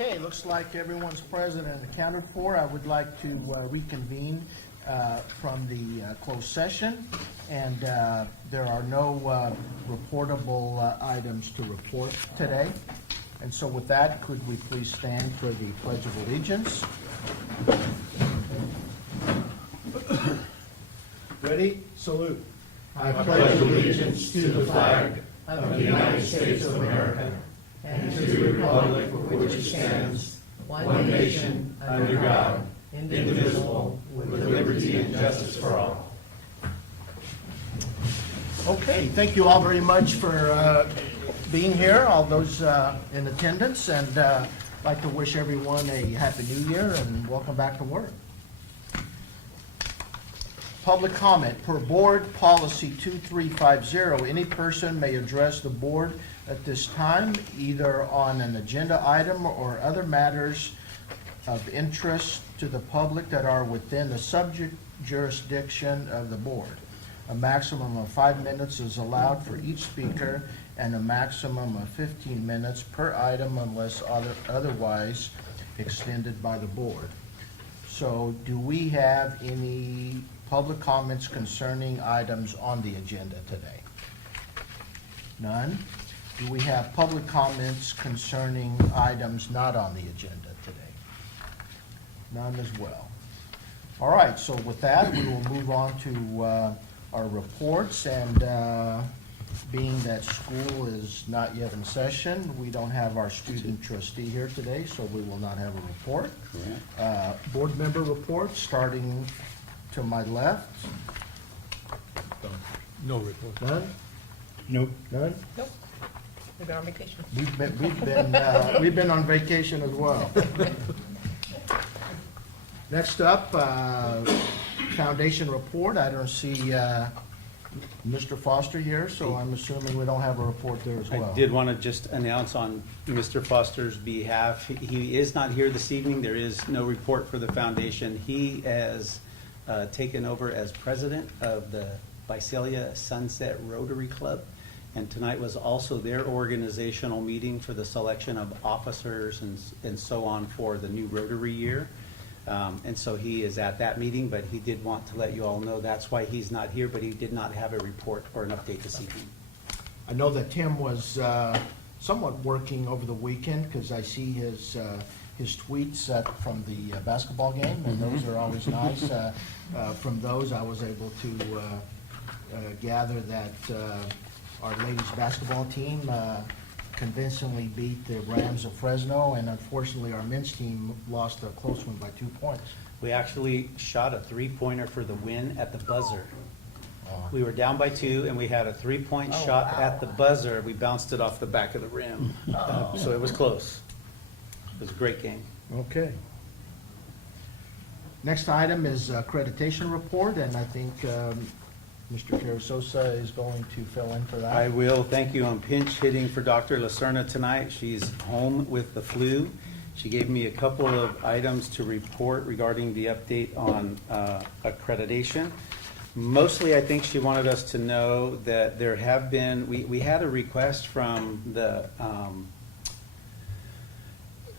Okay, looks like everyone's present and accounted for. I would like to reconvene from the closed session, and there are no reportable items to report today. And so with that, could we please stand for the Pledge of Allegiance? Ready? Salute. I pledge allegiance to the flag of the United States of America and to the republic for which it stands, one nation, under God, indivisible, with liberty and justice for all. Okay, thank you all very much for being here, all those in attendance, and I'd like to wish everyone a Happy New Year and welcome back to work. Public comment. Per Board Policy 2350, any person may address the board at this time, either on an agenda item or other matters of interest to the public that are within the subject jurisdiction of the board. A maximum of 5 minutes is allowed for each speaker and a maximum of 15 minutes per item unless otherwise extended by the board. So do we have any public comments concerning items on the agenda today? None. Do we have public comments concerning items not on the agenda today? None as well. All right, so with that, we will move on to our reports, and being that school is not yet in session, we don't have our student trustee here today, so we will not have a report. Board member reports, starting to my left. No report. None? Nope. None? Nope. We've been on vacation. We've been on vacation as well. Next up, foundation report. I don't see Mr. Foster here, so I'm assuming we don't have a report there as well. I did want to just announce on Mr. Foster's behalf, he is not here this evening. There is no report for the foundation. He has taken over as president of the Visalia Sunset Rotary Club, and tonight was also their organizational meeting for the selection of officers and so on for the new Rotary year. And so he is at that meeting, but he did want to let you all know that's why he's not here, but he did not have a report or an update this evening. I know that Tim was somewhat working over the weekend, because I see his tweets from the basketball game, and those are always nice. From those, I was able to gather that our ladies basketball team convincingly beat the Rams of Fresno, and unfortunately our men's team lost a close one by 2 points. We actually shot a three-pointer for the win at the buzzer. We were down by 2, and we had a three-point shot at the buzzer. We bounced it off the back of the rim. So it was close. It was a great game. Okay. Next item is accreditation report, and I think Mr. Carasosa is going to fill in for that. I will. Thank you. I'm pinch hitting for Dr. Lacerna tonight. She's home with the flu. She gave me a couple of items to report regarding the update on accreditation. Mostly, I think she wanted us to know that there have been, we had a request from the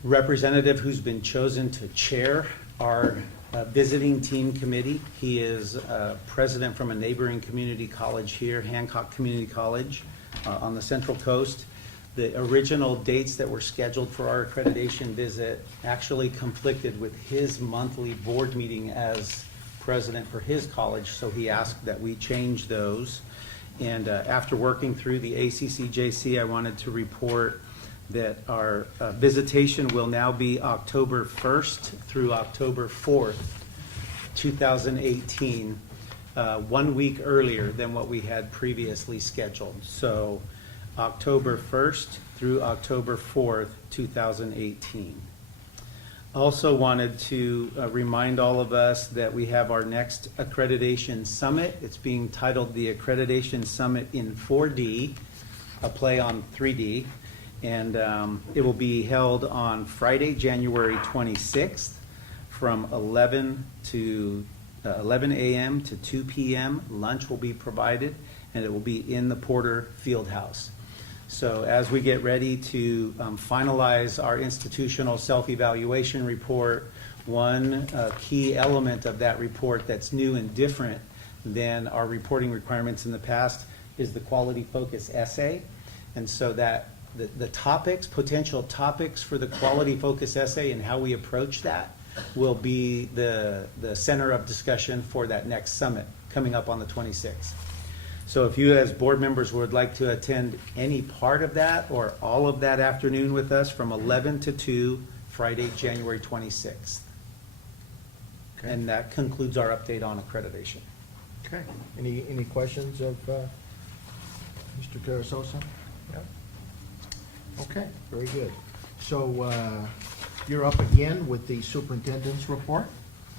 representative who's been chosen to chair our visiting team committee. He is president from a neighboring community college here, Hancock Community College on the Central Coast. The original dates that were scheduled for our accreditation visit actually conflicted with his monthly board meeting as president for his college, so he asked that we change those. And after working through the ACCJC, I wanted to report that our visitation will now be October 1st through October 4th, 2018, 1 week earlier than what we had previously scheduled. So October 1st through October 4th, 2018. Also wanted to remind all of us that we have our next accreditation summit. It's being titled the Accreditation Summit in 4D, a play on 3D. And it will be held on Friday, January 26th from 11 a.m. to 2 p.m. Lunch will be provided, and it will be in the Porter Fieldhouse. So as we get ready to finalize our institutional self-evaluation report, one key element of that report that's new and different than our reporting requirements in the past is the quality focus essay. And so that the topics, potential topics for the quality focus essay and how we approach that will be the center of discussion for that next summit coming up on the 26th. So if you as board members would like to attend any part of that or all of that afternoon with us from 11 to 2, Friday, January 26th. Okay. And that concludes our update on accreditation. Okay. Any questions of Mr. Carrizosa? No. Okay, very good. So you're up again with the superintendent's report?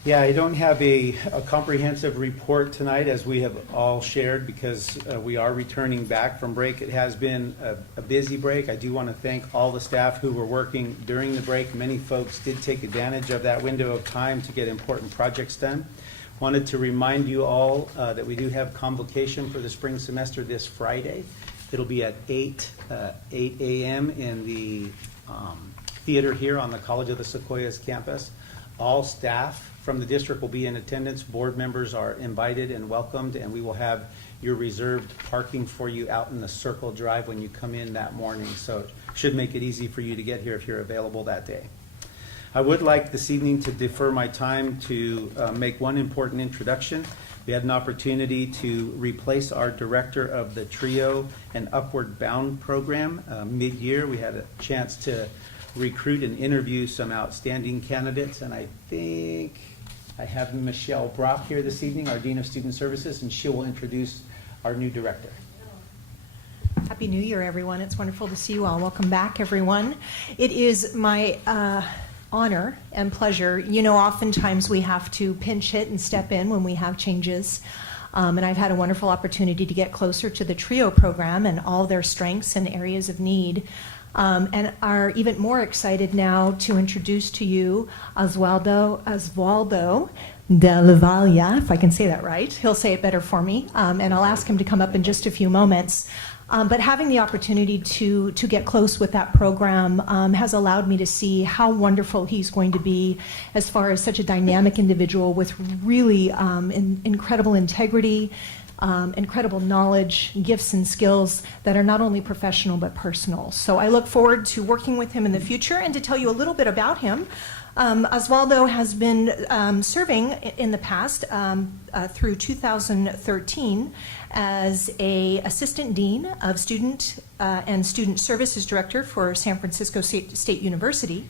Yeah, I don't have a comprehensive report tonight, as we have all shared, because we are returning back from break. It has been a busy break. I do want to thank all the staff who were working during the break. Many folks did take advantage of that window of time to get important projects done. Wanted to remind you all that we do have convocation for the spring semester this Friday. It'll be at 8 a.m. in the theater here on the College of the Sequoias campus. All staff from the district will be in attendance. Board members are invited and welcomed, and we will have your reserved parking for you out in the Circle Drive when you come in that morning. So it should make it easy for you to get here if you're available that day. I would like this evening to defer my time to make one important introduction. We had an opportunity to replace our director of the TRIO and Upward Bound program mid-year. We had a chance to recruit and interview some outstanding candidates, and I think I have Michelle Brock here this evening, our Dean of Student Services, and she will introduce our new director. Happy New Year, everyone. It's wonderful to see you all. Welcome back, everyone. It is my honor and pleasure. You know, oftentimes we have to pinch hit and step in when we have changes. And I've had a wonderful opportunity to get closer to the TRIO program and all their strengths and areas of need. And are even more excited now to introduce to you Osvaldo Del Valle, if I can say that right. He'll say it better for me, and I'll ask him to come up in just a few moments. But having the opportunity to get close with that program has allowed me to see how wonderful he's going to be as far as such a dynamic individual with really incredible integrity, incredible knowledge, gifts, and skills that are not only professional but personal. So I look forward to working with him in the future and to tell you a little bit about him. Osvaldo has been serving in the past through 2013 as a assistant dean of student and student services director for San Francisco State University.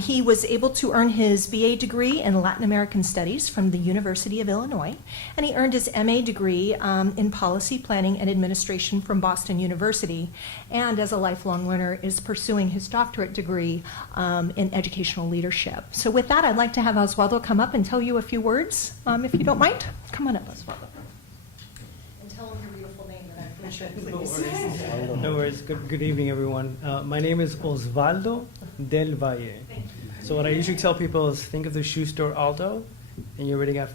He was able to earn his BA degree in Latin American Studies from the University of Illinois, and he earned his MA degree in Policy, Planning, and Administration from Boston University, and as a lifelong learner is pursuing his doctorate degree in educational leadership. So with that, I'd like to have Osvaldo come up and tell you a few words, if you don't mind. Come on up, Osvaldo. And tell him your beautiful name that I appreciate, please. No worries. Good evening, everyone. My name is Osvaldo Del Valle. So what I usually tell people is think of the shoe store Aldo, and you already got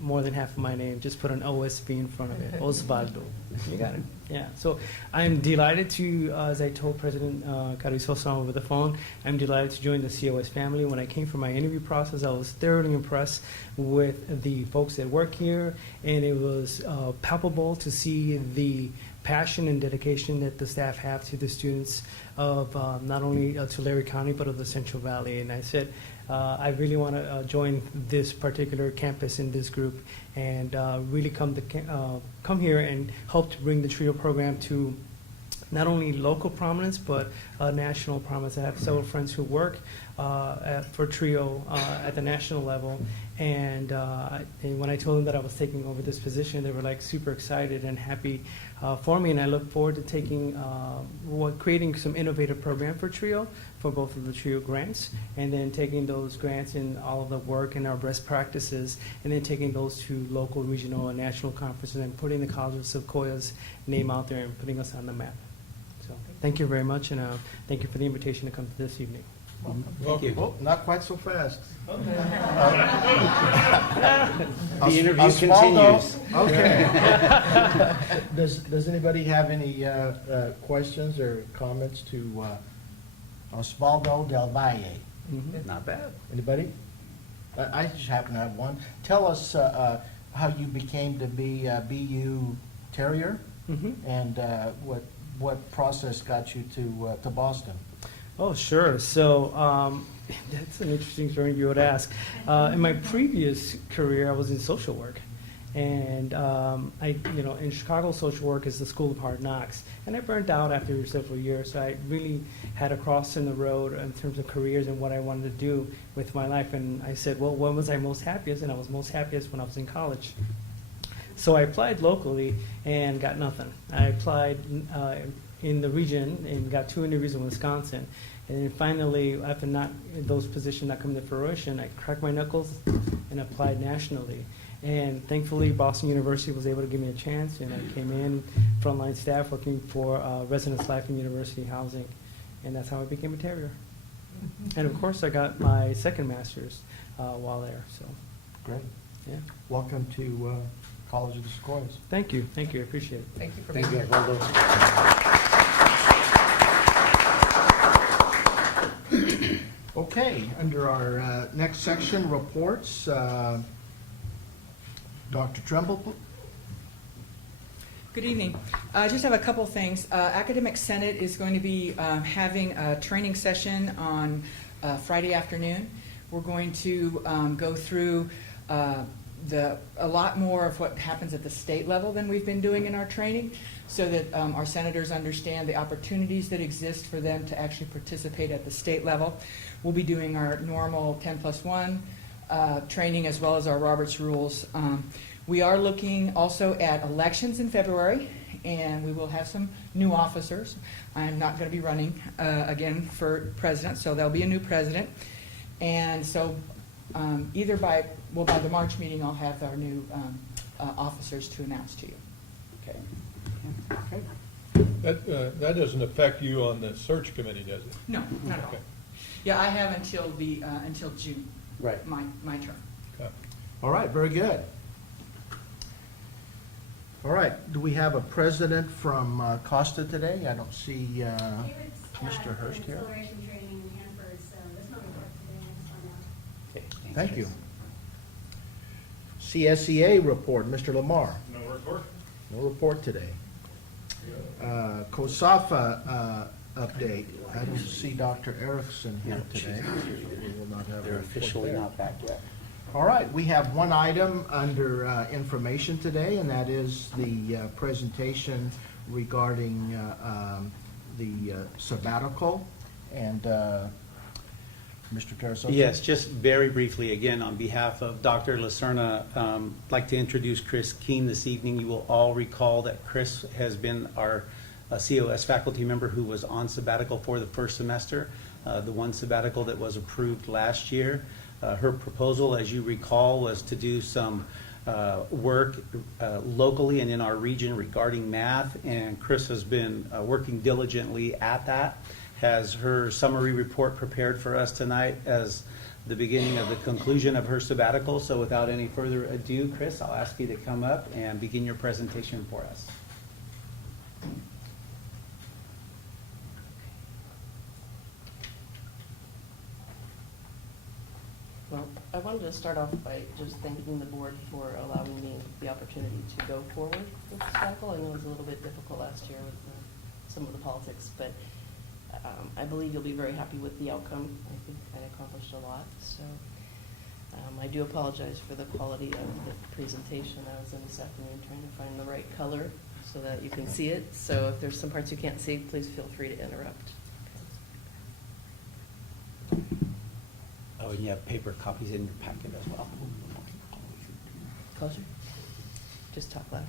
more than half of my name. Just put an OSB in front of it. Osvaldo. You got it. Yeah. So I'm delighted to, as I told President Carrizosa over the phone, I'm delighted to join the COS family. When I came for my interview process, I was thoroughly impressed with the folks that work here, and it was palpable to see the passion and dedication that the staff have to the students of not only Tulare County, but of the Central Valley. And I said, I really want to join this particular campus in this group and really come here and help to bring the TRIO program to not only local prominence, but national prominence. I have several friends who work for TRIO at the national level, and when I told them that I was taking over this position, they were like super excited and happy for me, and I look forward to creating some innovative program for TRIO, for both of the TRIO grants, and then taking those grants and all of the work and our best practices, and then taking those to local, regional, and national conferences, and putting the College of Sequoia's name out there and putting us on the map. So thank you very much, and thank you for the invitation to come this evening. Thank you. Oh, not quite so fast. The interview Osvaldo, continues. Okay. Does anybody have any questions or comments to Osvaldo Del Valle? Not bad. Anybody? I just happen to have one. Tell us how you became to be a BU Terrier and what process got you to Boston? Oh, sure. So that's an interesting story you would ask. In my previous career, I was in social work. And in Chicago, social work is the school of hard knocks. And I burnt out after several years. So I really had a cross in the road in terms of careers and what I wanted to do with my life. And I said, well, when was I most happiest? And I was most happiest when I was in college. So I applied locally and got nothing. I applied in the region and got 2 interviews in Wisconsin. And then finally, after those positions not coming to fruition, I cracked my knuckles and applied nationally. And thankfully, Boston University was able to give me a chance, and I came in frontline staff working for Residence Life and University Housing, and that's how I became a Terrier. And of course, I got my second master's while there. So, Great. yeah. Welcome to College of the Sequoias. Thank you, I appreciate it. Thank you for Thank being you, here. Osvaldo. Okay, under our next section, reports, Dr. Tremble. Good evening. I just have a couple things. Academic Senate is going to be having a training session on Friday afternoon. We're going to go through a lot more of what happens at the state level than we've been doing in our training, so that our senators understand the opportunities that exist for them to actually participate at the state level. We'll be doing our normal 10+1 training as well as our Roberts Rules. We are looking also at elections in February, and we will have some new officers. I'm not going to be running again for president, so there'll be a new president. And so either by the March meeting, I'll have our new officers to announce to you. Okay. That doesn't affect you on the search committee, does it? No, not at all. Okay. Yeah, I have until June, Right. my term. Okay. All right, very good. All right, do we have a president from Costa today? I don't see Mr. Hurst here. Acceleration training in Hanford, so there's no report today, I just found out. Okay, Thank you. CSEA report, Mr. Lamar. No report? No report today. COSAFA update. I don't see Dr. Erickson here today. We will not have a They're report officially there. not back yet. All right, we have one item under information today, and that is the presentation regarding the sabbatical. And Mr. Tarasosa? Yes, just very briefly, again, on behalf of Dr. Lacerna, I'd like to introduce Chris Keene this evening. You will all recall that Chris has been our COS faculty member who was on sabbatical for the first semester, the one sabbatical that was approved last year. Her proposal, as you recall, was to do some work locally and in our region regarding math, and Chris has been working diligently at that. Has her summary report prepared for us tonight as the beginning of the conclusion of her sabbatical. So without any further ado, Chris, I'll ask you to come up and begin your presentation for us. Well, I wanted to start off by just thanking the board for allowing me the opportunity to go forward with the sabbatical. I know it was a little bit difficult last year with some of the politics, but I believe you'll be very happy with the outcome. I think I accomplished a lot, so I do apologize for the quality of the presentation. I was in this afternoon trying to find the right color so that you can see it. So if there's some parts you can't see, please feel free to interrupt. Oh, and you have paper copies in your packet as well. Closer? Just talk louder.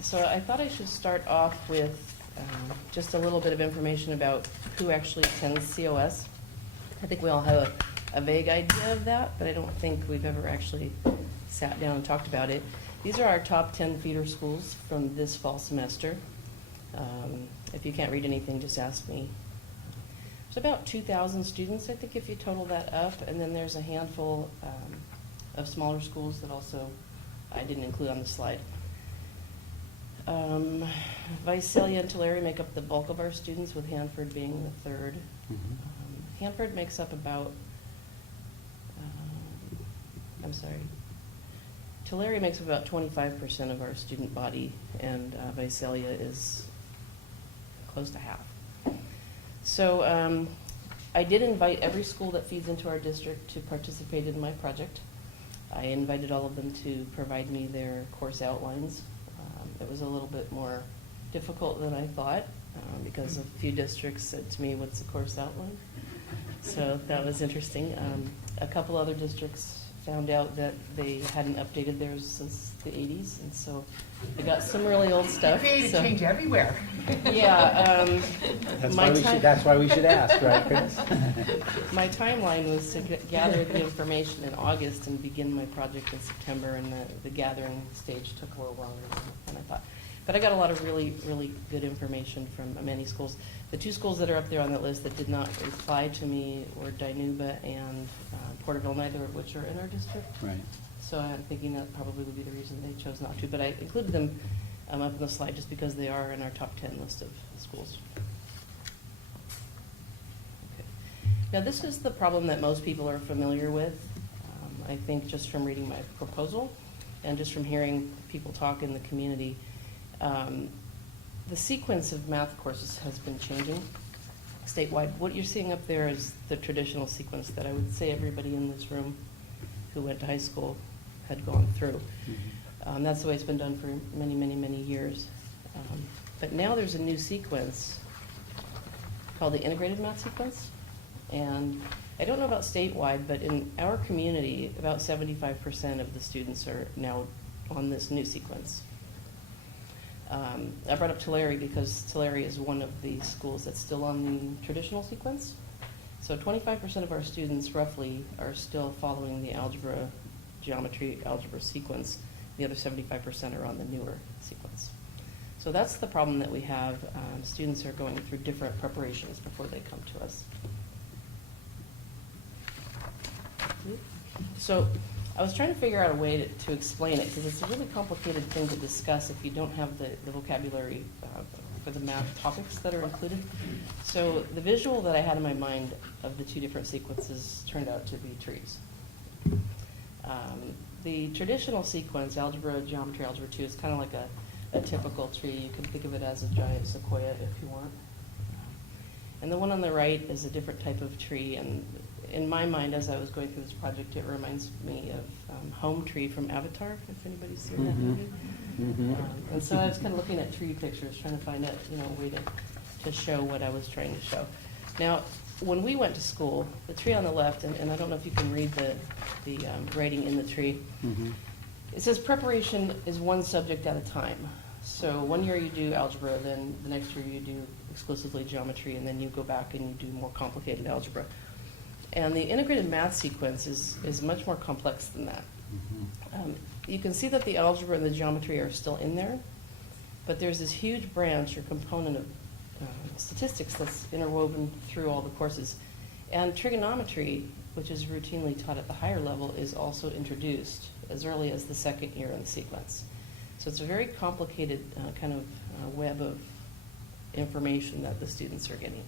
So I thought I should start off with just a little bit of information about who actually attends COS. I think we all have a vague idea of that, but I don't think we've ever actually sat down and talked about it. These are our top 10 feeder schools from this fall semester. If you can't read anything, just ask me It's about 2,000 students, I think, if you total that up, and then there's a handful of smaller schools that also I didn't include on the slide. Visalia and Tulare make up the bulk of our students, with Hanford being the third. Hanford makes up about, Tulare makes up about 25% of our student body, and Visalia is close to half. So I did invite every school that feeds into our district to participate in my project. I invited all of them to provide me their course outlines. It was a little bit more difficult than I thought, because a few districts said to me, "What's the course outline?" So that was interesting. A couple other districts found out that they hadn't updated theirs since the 80s, and so they got some really old stuff. Created so- change everywhere. Yeah. That's why we should ask, right, Chris? My timeline was to gather the information in August and begin my project in September, and the gathering stage took a little longer than I thought. But I got a lot of really, really good information from many schools. The two schools that are up there on that list that did not reply to me were Dinuba and Porterville, neither of which are in our district. Right. So I'm thinking that probably would be the reason they chose not to. But I included them up on the slide just because they are in our top 10 list of schools. Okay. Now, this is the problem that most people are familiar with, I think, just from reading my proposal and just from hearing people talk in the community. The sequence of math courses has been changing statewide. What you're seeing up there is the traditional sequence that I would say everybody in this room who went to high school had gone through. That's the way it's been done for many, many, many years. But now there's a new sequence called the integrated math sequence. And I don't know about statewide, but in our community, about 75% of the students are now on this new sequence. I brought up Tulare because Tulare is one of the schools that's still on the traditional sequence. So 25% of our students, roughly, are still following the algebra, geometry, algebra sequence. The other 75% are on the newer sequence. So that's the problem that we have. Students are going through different preparations before they come to us. So I was trying to figure out a way to explain it, because it's a really complicated thing to discuss if you don't have the vocabulary for the math topics that are included. So the visual that I had in my mind of the two different sequences turned out to be trees. The traditional sequence, algebra, geometry, algebra 2, is kind of like a typical tree. You can think of it as a giant sequoia if you want. And the one on the right is a different type of tree, and in my mind, as I was going through this project, it reminds me of Home Tree from Avatar, if anybody's seen that movie. And so I was kind of looking at tree pictures, trying to find a way to show what I was trying to show. Now, when we went to school, the tree on the left, and I don't know if you can read the writing in the tree, it says preparation is one subject at a time. So one year you do algebra, then the next year you do exclusively geometry, and then you go back and you do more complicated algebra. And the integrated math sequence is much more complex than that. You can see that the algebra and the geometry are still in there, but there's this huge branch or component of statistics that's interwoven through all the courses. And trigonometry, which is routinely taught at the higher level, is also introduced as early as the second year in the sequence. So it's a very complicated kind of web of information that the students are getting.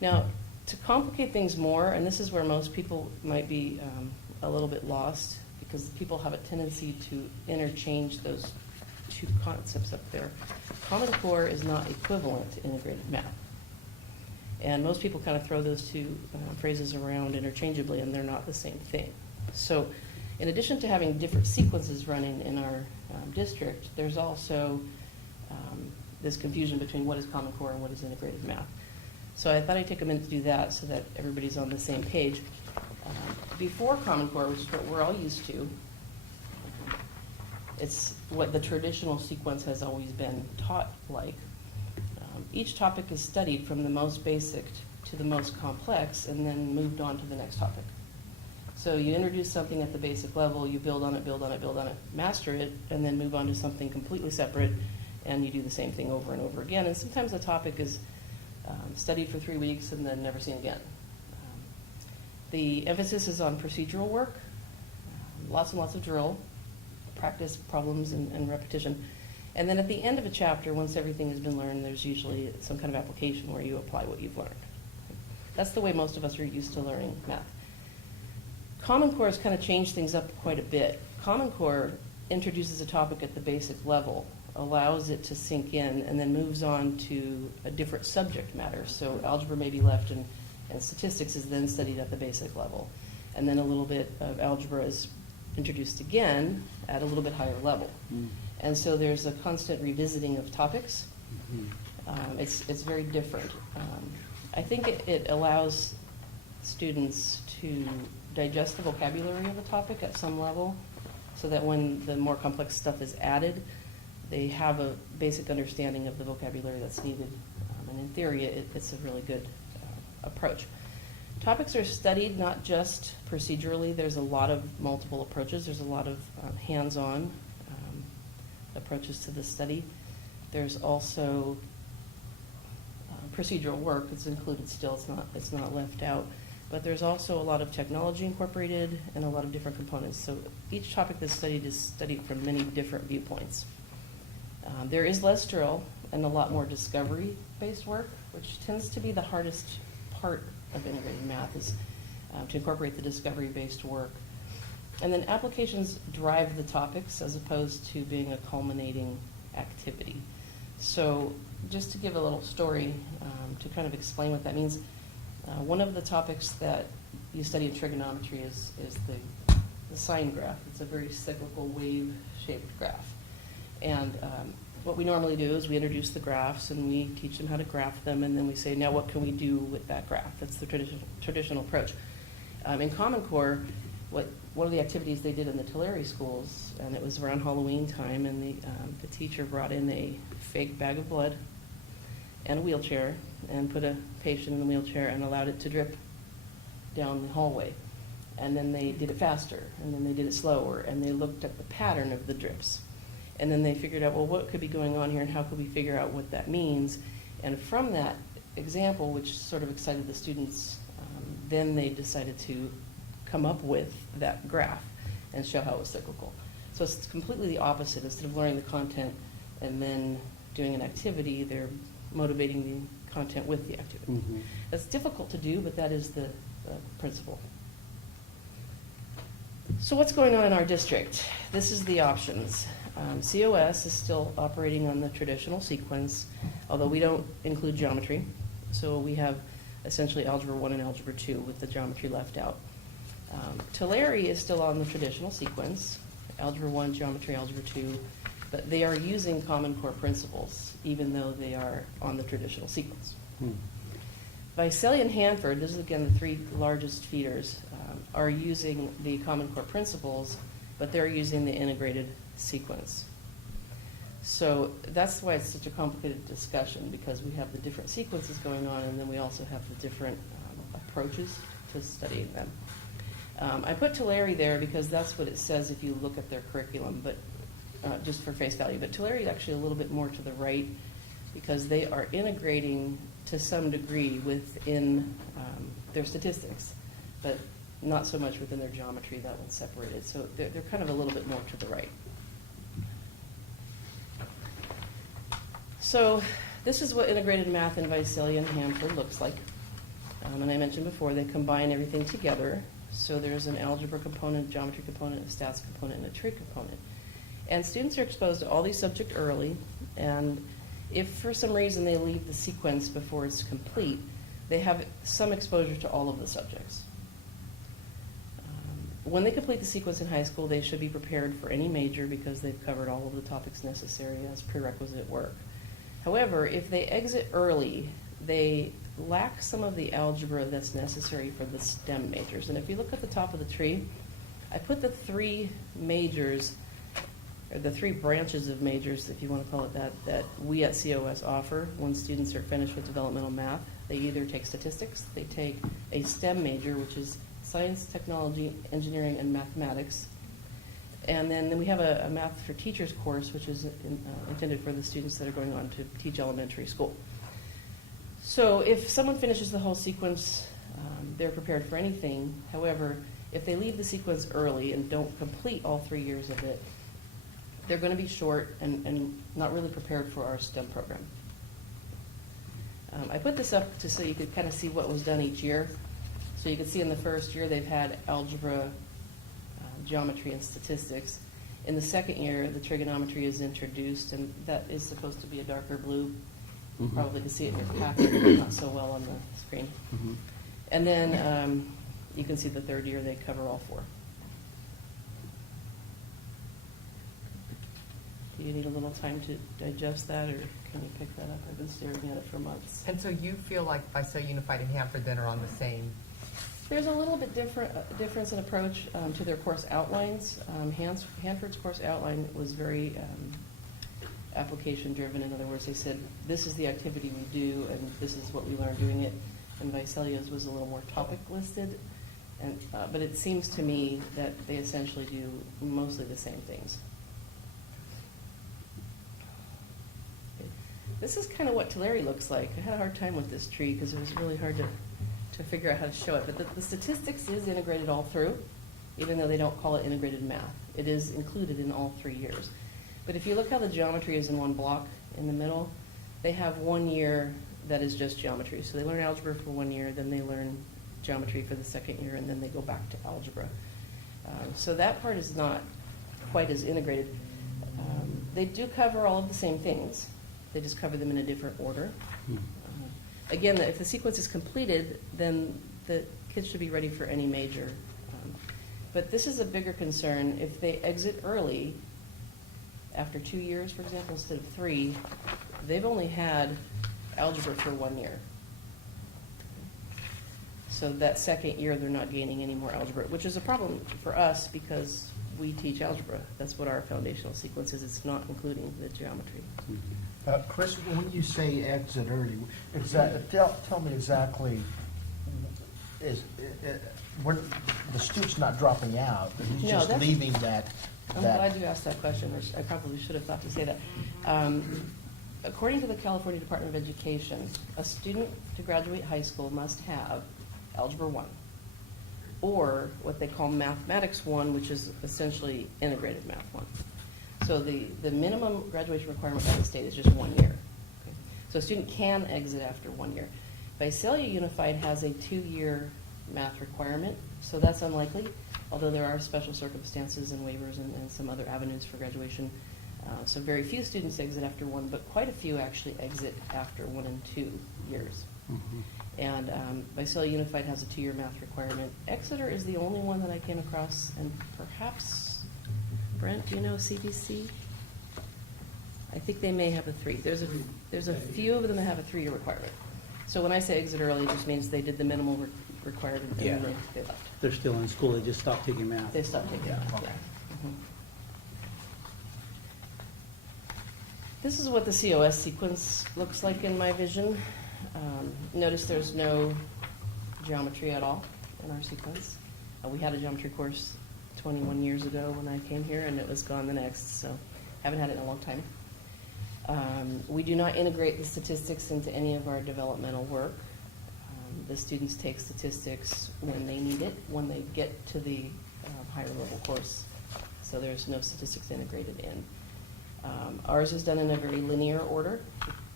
Now, to complicate things more, and this is where most people might be a little bit lost, because people have a tendency to interchange those two concepts up there. Common Core is not equivalent to integrated math. And most people kind of throw those two phrases around interchangeably, and they're not the same thing. So in addition to having different sequences running in our district, there's also this confusion between what is Common Core and what is integrated math. So I thought I'd take a minute to do that so that everybody's on the same page. Before Common Core, which is what we're all used to, it's what the traditional sequence has always been taught like. Each topic is studied from the most basic to the most complex, and then moved on to the next topic. So you introduce something at the basic level, you build on it, build on it, build on it, master it, and then move on to something completely separate, and you do the same thing over and over again. And sometimes the topic is studied for 3 weeks and then never seen again. The emphasis is on procedural work, lots and lots of drill, practice problems and repetition. And then at the end of a chapter, once everything has been learned, there's usually some kind of application where you apply what you've learned. That's the way most of us are used to learning math. Common Core has kind of changed things up quite a bit. Common Core introduces a topic at the basic level, allows it to sink in, and then moves on to a different subject matter. So algebra may be left, and statistics is then studied at the basic level. And then a little bit of algebra is introduced again at a little bit higher level. And so there's a constant revisiting of topics. It's very different. I think it allows students to digest the vocabulary of the topic at some level, so that when the more complex stuff is added, they have a basic understanding of the vocabulary that's needed. And in theory, it's a really good approach. Topics are studied not just procedurally. There's a lot of multiple approaches. There's a lot of hands-on approaches to the study. There's also procedural work that's included still. It's not left out. But there's also a lot of technology incorporated and a lot of different components. So each topic that's studied is studied from many different viewpoints. There is less drill and a lot more discovery-based work, which tends to be the hardest part of integrated math, is to incorporate the discovery-based work. And then applications drive the topics as opposed to being a culminating activity. So just to give a little story to kind of explain what that means, one of the topics that you study in trigonometry is the sine graph. It's a very cyclical wave-shaped graph. And what we normally do is we introduce the graphs and we teach them how to graph them, and then we say, now what can we do with that graph? That's the traditional approach. In Common Core, one of the activities they did in the Tulare schools, and it was around Halloween time, and the teacher brought in a fake bag of blood and a wheelchair and put a patient in the wheelchair and allowed it to drip down the hallway. And then they did it faster, and then they did it slower, and they looked at the pattern of the drips. And then they figured out, well, what could be going on here, and how could we figure out what that means? And from that example, which sort of excited the students, then they decided to come up with that graph and show how it was cyclical. So it's completely the opposite. Instead of learning the content and then doing an activity, they're motivating the content with the activity. That's difficult to do, but that is the principle. So what's going on in our district? This is the options. COS is still operating on the traditional sequence, although we don't include geometry. So we have essentially Algebra 1 and Algebra 2 with the geometry left out. Tulare is still on the traditional sequence, Algebra 1, Geometry, Algebra 2, but they are using Common Core principles, even though they are on the traditional sequence. Visalia and Hanford, this is again the three largest feeders, are using the Common Core principles, but they're using the integrated sequence. So that's why it's such a complicated discussion, because we have the different sequences going on, and then we also have the different approaches to studying them. I put Tulare there because that's what it says if you look at their curriculum, but just for face value. But Tulare is actually a little bit more to the right, because they are integrating to some degree within their statistics, but not so much within their geometry. That one's separated. So they're kind of a little bit more to the right. So this is what integrated math in Visalia and Hanford looks like. And I mentioned before, they combine everything together. So there's an algebra component, geometry component, a stats component, and a trig component. And students are exposed to all these subjects early, and if for some reason they leave the sequence before it's complete, they have some exposure to all of the subjects. When they complete the sequence in high school, they should be prepared for any major because they've covered all of the topics necessary as prerequisite work. However, if they exit early, they lack some of the algebra that's necessary for the STEM majors. And if you look at the top of the tree, I put the three majors, or the three branches of majors, if you want to call it that, that we at COS offer when students are finished with developmental math. They either take statistics, they take a STEM major, which is science, technology, engineering, and mathematics. And then we have a Math for Teachers course, which is intended for the students that are going on to teach elementary school. So if someone finishes the whole sequence, they're prepared for anything. However, if they leave the sequence early and don't complete all 3 years of it, they're going to be short and not really prepared for our STEM program. I put this up just so you could kind of see what was done each year. So you can see in the first year they've had algebra, geometry, and statistics. In the second year, the trigonometry is introduced, and that is supposed to be a darker blue. You Mhm. probably can see it in your packet, but not so well on the screen. Mhm. And then you can see the third year they cover all 4. Do you need a little time to digest that, or can you pick that up? I've been staring at it for months. And so you feel like Visalia Unified and Hanford then are on the same? There's a little bit difference in approach to their course outlines. Hanford's course outline was very application-driven. In other words, they said, this is the activity we do, and this is what we learn doing it. And Visalia's was a little more topic-listed. And but it seems to me that they essentially do mostly the same things. This is kind of what Tulare looks like. I had a hard time with this tree because it was really hard to figure out how to show it. But the statistics is integrated all through, even though they don't call it integrated math. It is included in all 3 years. But if you look how the geometry is in one block in the middle, they have 1 year that is just geometry. So they learn algebra for 1 year, then they learn geometry for the second year, and then they go back to algebra. So that part is not quite as integrated. They do cover all of the same things. They just cover them in a different order. Again, if the sequence is completed, then the kids should be ready for any major. But this is a bigger concern. If they exit early, after 2 years, for example, instead of 3, they've only had algebra for 1 year. So that second year, they're not gaining any more algebra, which is a problem for us because we teach algebra. That's what our foundational sequence is. It's not including the geometry. Chris, when you say exit early, tell me exactly, we're, the student's not dropping out, but he's No, just that's- leaving that. I'm glad you asked that question. I probably should have thought to say that. According to the California Department of Education, a student to graduate high school must have Algebra 1, or what they call Mathematics 1, which is essentially integrated Math 1. So the minimum graduation requirement by the state is just 1 year. Okay? So a student can exit after 1 year. Visalia Unified has a 2-year math requirement, so that's unlikely, although there are special circumstances and waivers and some other avenues for graduation. So very few students exit after 1, but quite a few actually exit after 1 and 2 years. Mhm. And Visalia Unified has a 2-year math requirement. Exeter is the only one that I came across, and perhaps, Brent, do you know CBC? I think they may have a 3. There's a few of them that have a 3-year requirement. So when I say exit early, it just means they did the minimal required and Yeah. then they left. They're still in school, they just stopped taking math. They stopped taking it. Yeah, okay. Mhm. This is what the COS sequence looks like in my vision. Notice there's no geometry at all in our sequence. We had a geometry course 21 years ago when I came here, and it was gone the next, so haven't had it in a long time. We do not integrate the statistics into any of our developmental work. The students take statistics when they need it, when they get to the higher level course. So there's no statistics integrated in. Ours is done in a very linear order,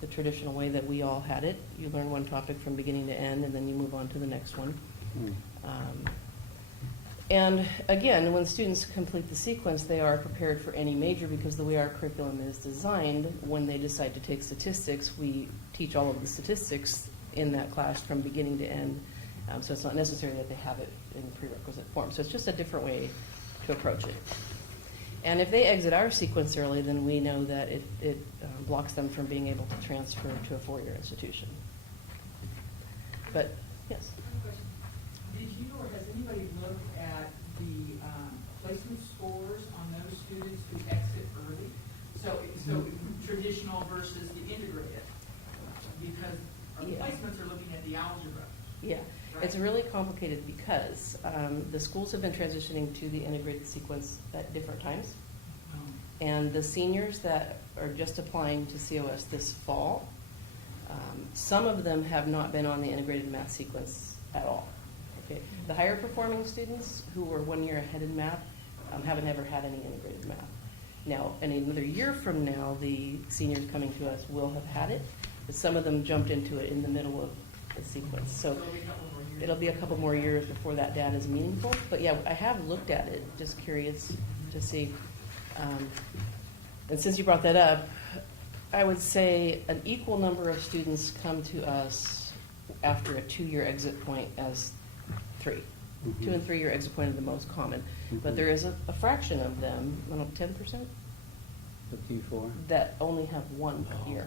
the traditional way that we all had it. You learn one topic from beginning to end, and then you move on to the next one. Mm. And again, when students complete the sequence, they are prepared for any major because the way our curriculum is designed, when they decide to take statistics, we teach all of the statistics in that class from beginning to end. So it's not necessary that they have it in prerequisite form. So it's just a different way to approach it. And if they exit our sequence early, then we know that it blocks them from being able to transfer to a 4-year institution. But, yes. Did you or has anybody looked at the placement scores on those students who exit early? So traditional versus the integrated? Because our Yeah. placements are looking at the algebra, Yeah. It's really complicated because the schools have been transitioning to the integrated sequence at different times. And the seniors that are just applying to COS this fall, some of them have not been on the integrated math sequence at all. Okay. The higher performing students who were 1 year ahead in math haven't ever had any integrated math. Now, in another year from now, the seniors coming to us will have had it, but some of them jumped into it in the middle of the sequence. So it'll be a couple more years before that data is meaningful. But yeah, I have looked at it, just curious to see. And since you brought that up, I would say an equal number of students come to us after a 2-year exit point as 3. 2 and 3 year exit point are the most common. But there is a fraction of them, I don't know, 10%, Looking for? that only have 1 year.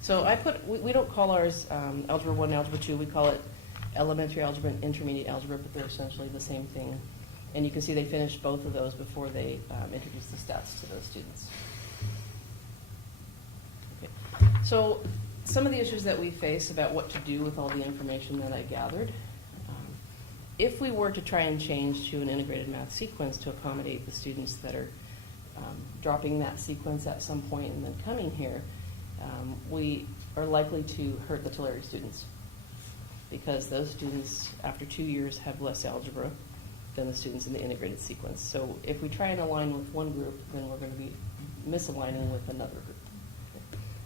So we don't call ours Algebra 1, Algebra 2, we call it elementary algebra and intermediate algebra, but they're essentially the same thing. And you can see they finished both of those before they introduced the stats to those students. Okay. So some of the issues that we face about what to do with all the information that I gathered, if we were to try and change to an integrated math sequence to accommodate the students that are dropping that sequence at some point and then coming here, we are likely to hurt the Tulare students because those students after 2 years have less algebra than the students in the integrated sequence. So if we try and align with one group, then we're going to be misaligning with another group.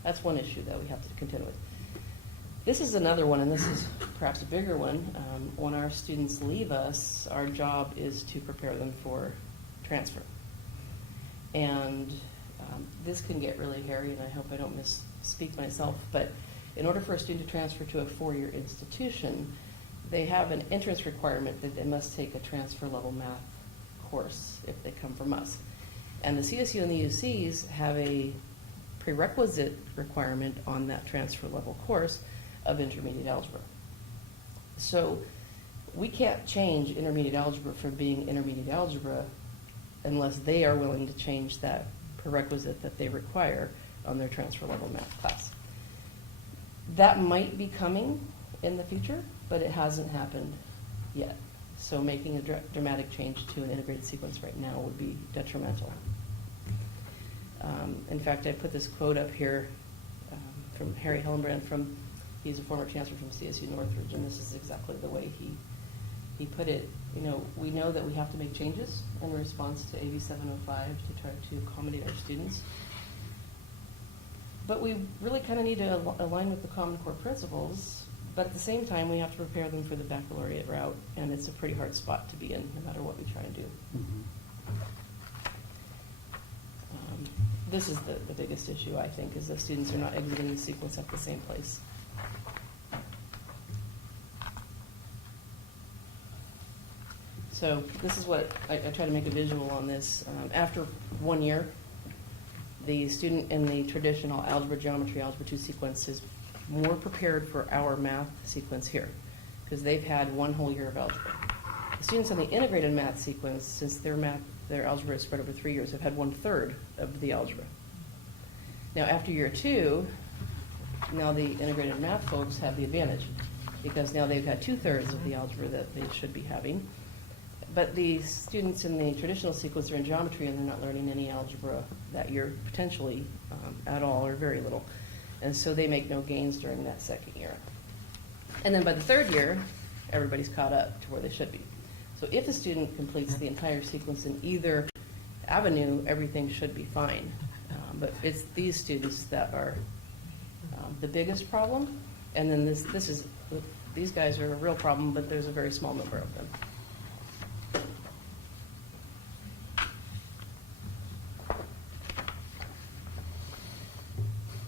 That's one issue that we have to contend with. This is another one, and this is perhaps a bigger one. When our students leave us, our job is to prepare them for transfer. And this can get really hairy, and I hope I don't misspeak myself, but in order for a student to transfer to a 4-year institution, they have an entrance requirement that they must take a transfer level math course if they come from us. And the CSU and the UCs have a prerequisite requirement on that transfer level course of intermediate algebra. So we can't change intermediate algebra from being intermediate algebra unless they are willing to change that prerequisite that they require on their transfer level math class. That might be coming in the future, but it hasn't happened yet. So making a dramatic change to an integrated sequence right now would be detrimental. In fact, I put this quote up here from Harry Hillenbrand he's a former chancellor from CSU Northridge, and this is exactly the way he put it. You know, we know that we have to make changes in response to AB 705 to try to accommodate our students. But we really kind of need to align with the Common Core principles, but at the same time, we have to prepare them for the baccalaureate route, and it's a pretty hard spot to be in, no matter what we try and do. This is the biggest issue, I think, is that students are not exiting the sequence at the same place. So this is what, I try to make a visual on this. After 1 year, the student in the traditional algebra, geometry, algebra 2 sequence is more prepared for our math sequence here, because they've had 1 whole year of algebra. The students in the integrated math sequence, since their algebra is spread over 3 years, have had 1/3 of the algebra. Now after year 2, now the integrated math folks have the advantage, because now they've had 2/3 of the algebra that they should be having. But the students in the traditional sequence are in geometry, and they're not learning any algebra that year, potentially at all or very little. And so they make no gains during that 2nd year. And then by the 3rd year, everybody's caught up to where they should be. So if the student completes the entire sequence in either avenue, everything should be fine. But it's these students that are the biggest problem. And then these guys are a real problem, but there's a very small number of them.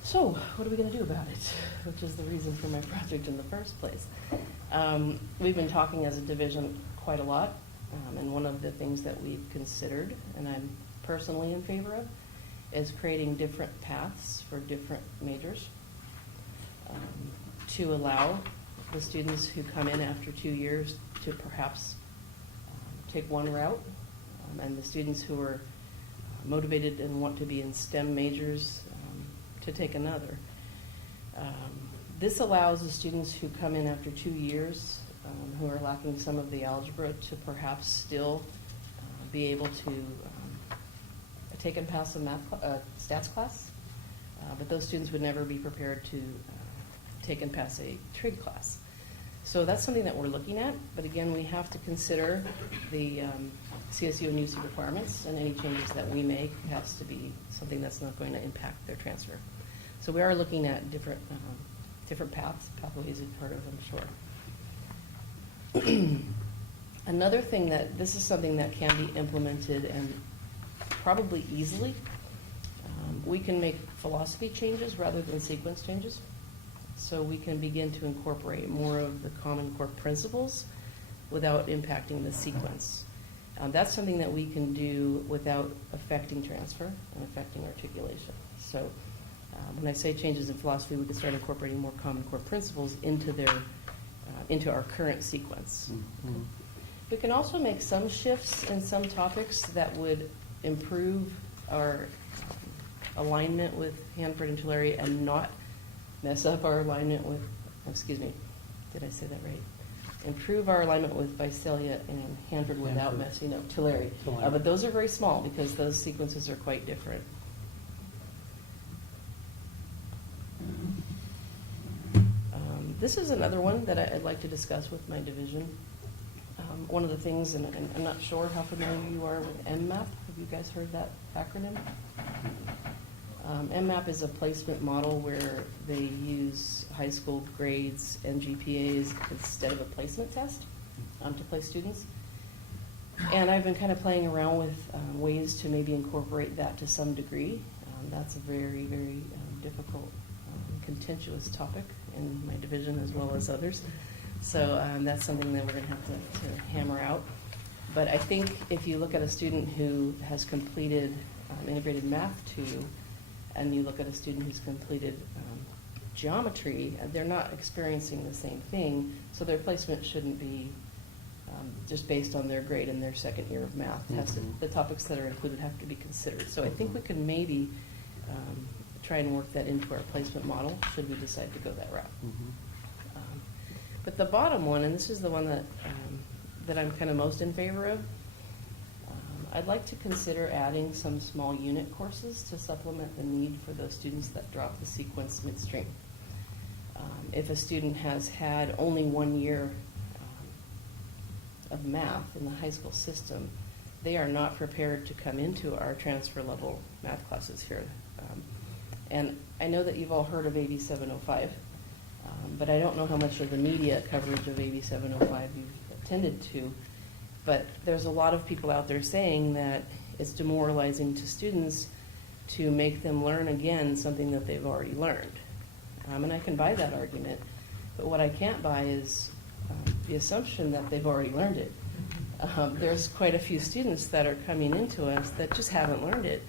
So what are we going to do about it? Which is the reason for my project in the first place. We've been talking as a division quite a lot, and one of the things that we've considered, and I'm personally in favor of, is creating different paths for different majors to allow the students who come in after 2 years to perhaps take one route, and the students who are motivated and want to be in STEM majors to take another. This allows the students who come in after 2 years, who are lacking some of the algebra, to perhaps still be able to take and pass a stats class, but those students would never be prepared to take and pass a trig class. So that's something that we're looking at, but again, we have to consider the CSU and UC requirements, and any changes that we make has to be something that's not going to impact their transfer. So we are looking at different pathways you've heard of, I'm sure. Another thing this is something that can be implemented and probably easily. We can make philosophy changes rather than sequence changes. So we can begin to incorporate more of the Common Core principles without impacting the sequence. That's something that we can do without affecting transfer and affecting articulation. So when I say changes in philosophy, we can start incorporating more Common Core principles into our current sequence. Mm-hmm. We can also make some shifts in some topics that would improve our alignment with Hanford and Tulare and not mess up our alignment with, excuse me, did I say that right? Improve our alignment with Visalia and Hanford without Hanford. messing up Tulare. Tulare. But those are very small because those sequences are quite different. This is another one that I'd like to discuss with my division. One of the things, and I'm not sure how familiar you are with MMAP. Have you guys heard that acronym? MMAP is a placement model where they use high school grades and GPAs instead of a placement test to place students. And I've been kind of playing around with ways to maybe incorporate that to some degree. That's a very, very difficult, contentious topic in my division as well as others. So that's something that we're going to have to hammer out. But I think if you look at a student who has completed integrated math 2, and you look at a student who's completed geometry, they're not experiencing the same thing, so their placement shouldn't be just based on their grade in their second year of math. The topics that are included have to be considered. So I think we can maybe try and work that into our placement model, should we decide to go that route. But the bottom one, and this is the one that I'm kind of most in favor of, I'd like to consider adding some small unit courses to supplement the need for those students that drop the sequence midstream. If a student has had only 1 year of math in the high school system, they are not prepared to come into our transfer level math classes here. And I know that you've all heard of AB 705, but I don't know how much of the media coverage of AB 705 you've attended to. But there's a lot of people out there saying that it's demoralizing to students to make them learn again something that they've already learned. And I can buy that argument, but what I can't buy is the assumption that they've already learned it. There's quite a few students that are coming into us that just haven't learned it,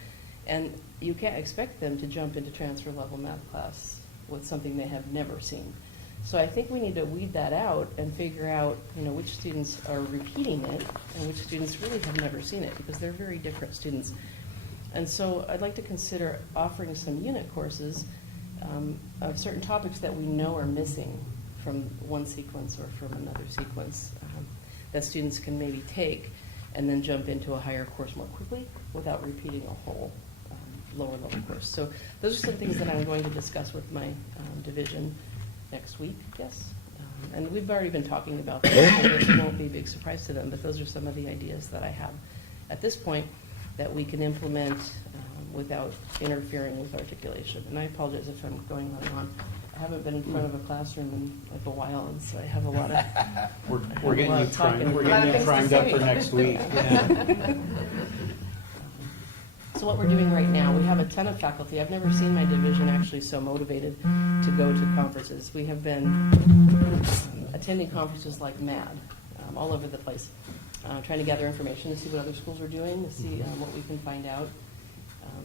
and you can't expect them to jump into transfer level math class with something they have never seen. So I think we need to weed that out and figure out, which students are repeating it and which students really have never seen it, because they're very different students. And so I'd like to consider offering some unit courses of certain topics that we know are missing from one sequence or from another sequence that students can maybe take and then jump into a higher course more quickly without repeating a whole lower level course. So those are some things that I'm going to discuss with my division next week, yes. And we've already been talking about that. It won't be a big surprise to them, but those are some of the ideas that I have at this point that we can implement without interfering with articulation. And I apologize if I'm going on and on. I haven't been in front of a classroom in like a while, and so I have a lot of We're getting you primed up for next week. Yeah. So what we're doing right now, we have a ton of faculty. I've never seen my division actually so motivated to go to conferences. We have been attending conferences like mad, all over the place, trying to gather information to see what other schools are doing, to see what we can find out.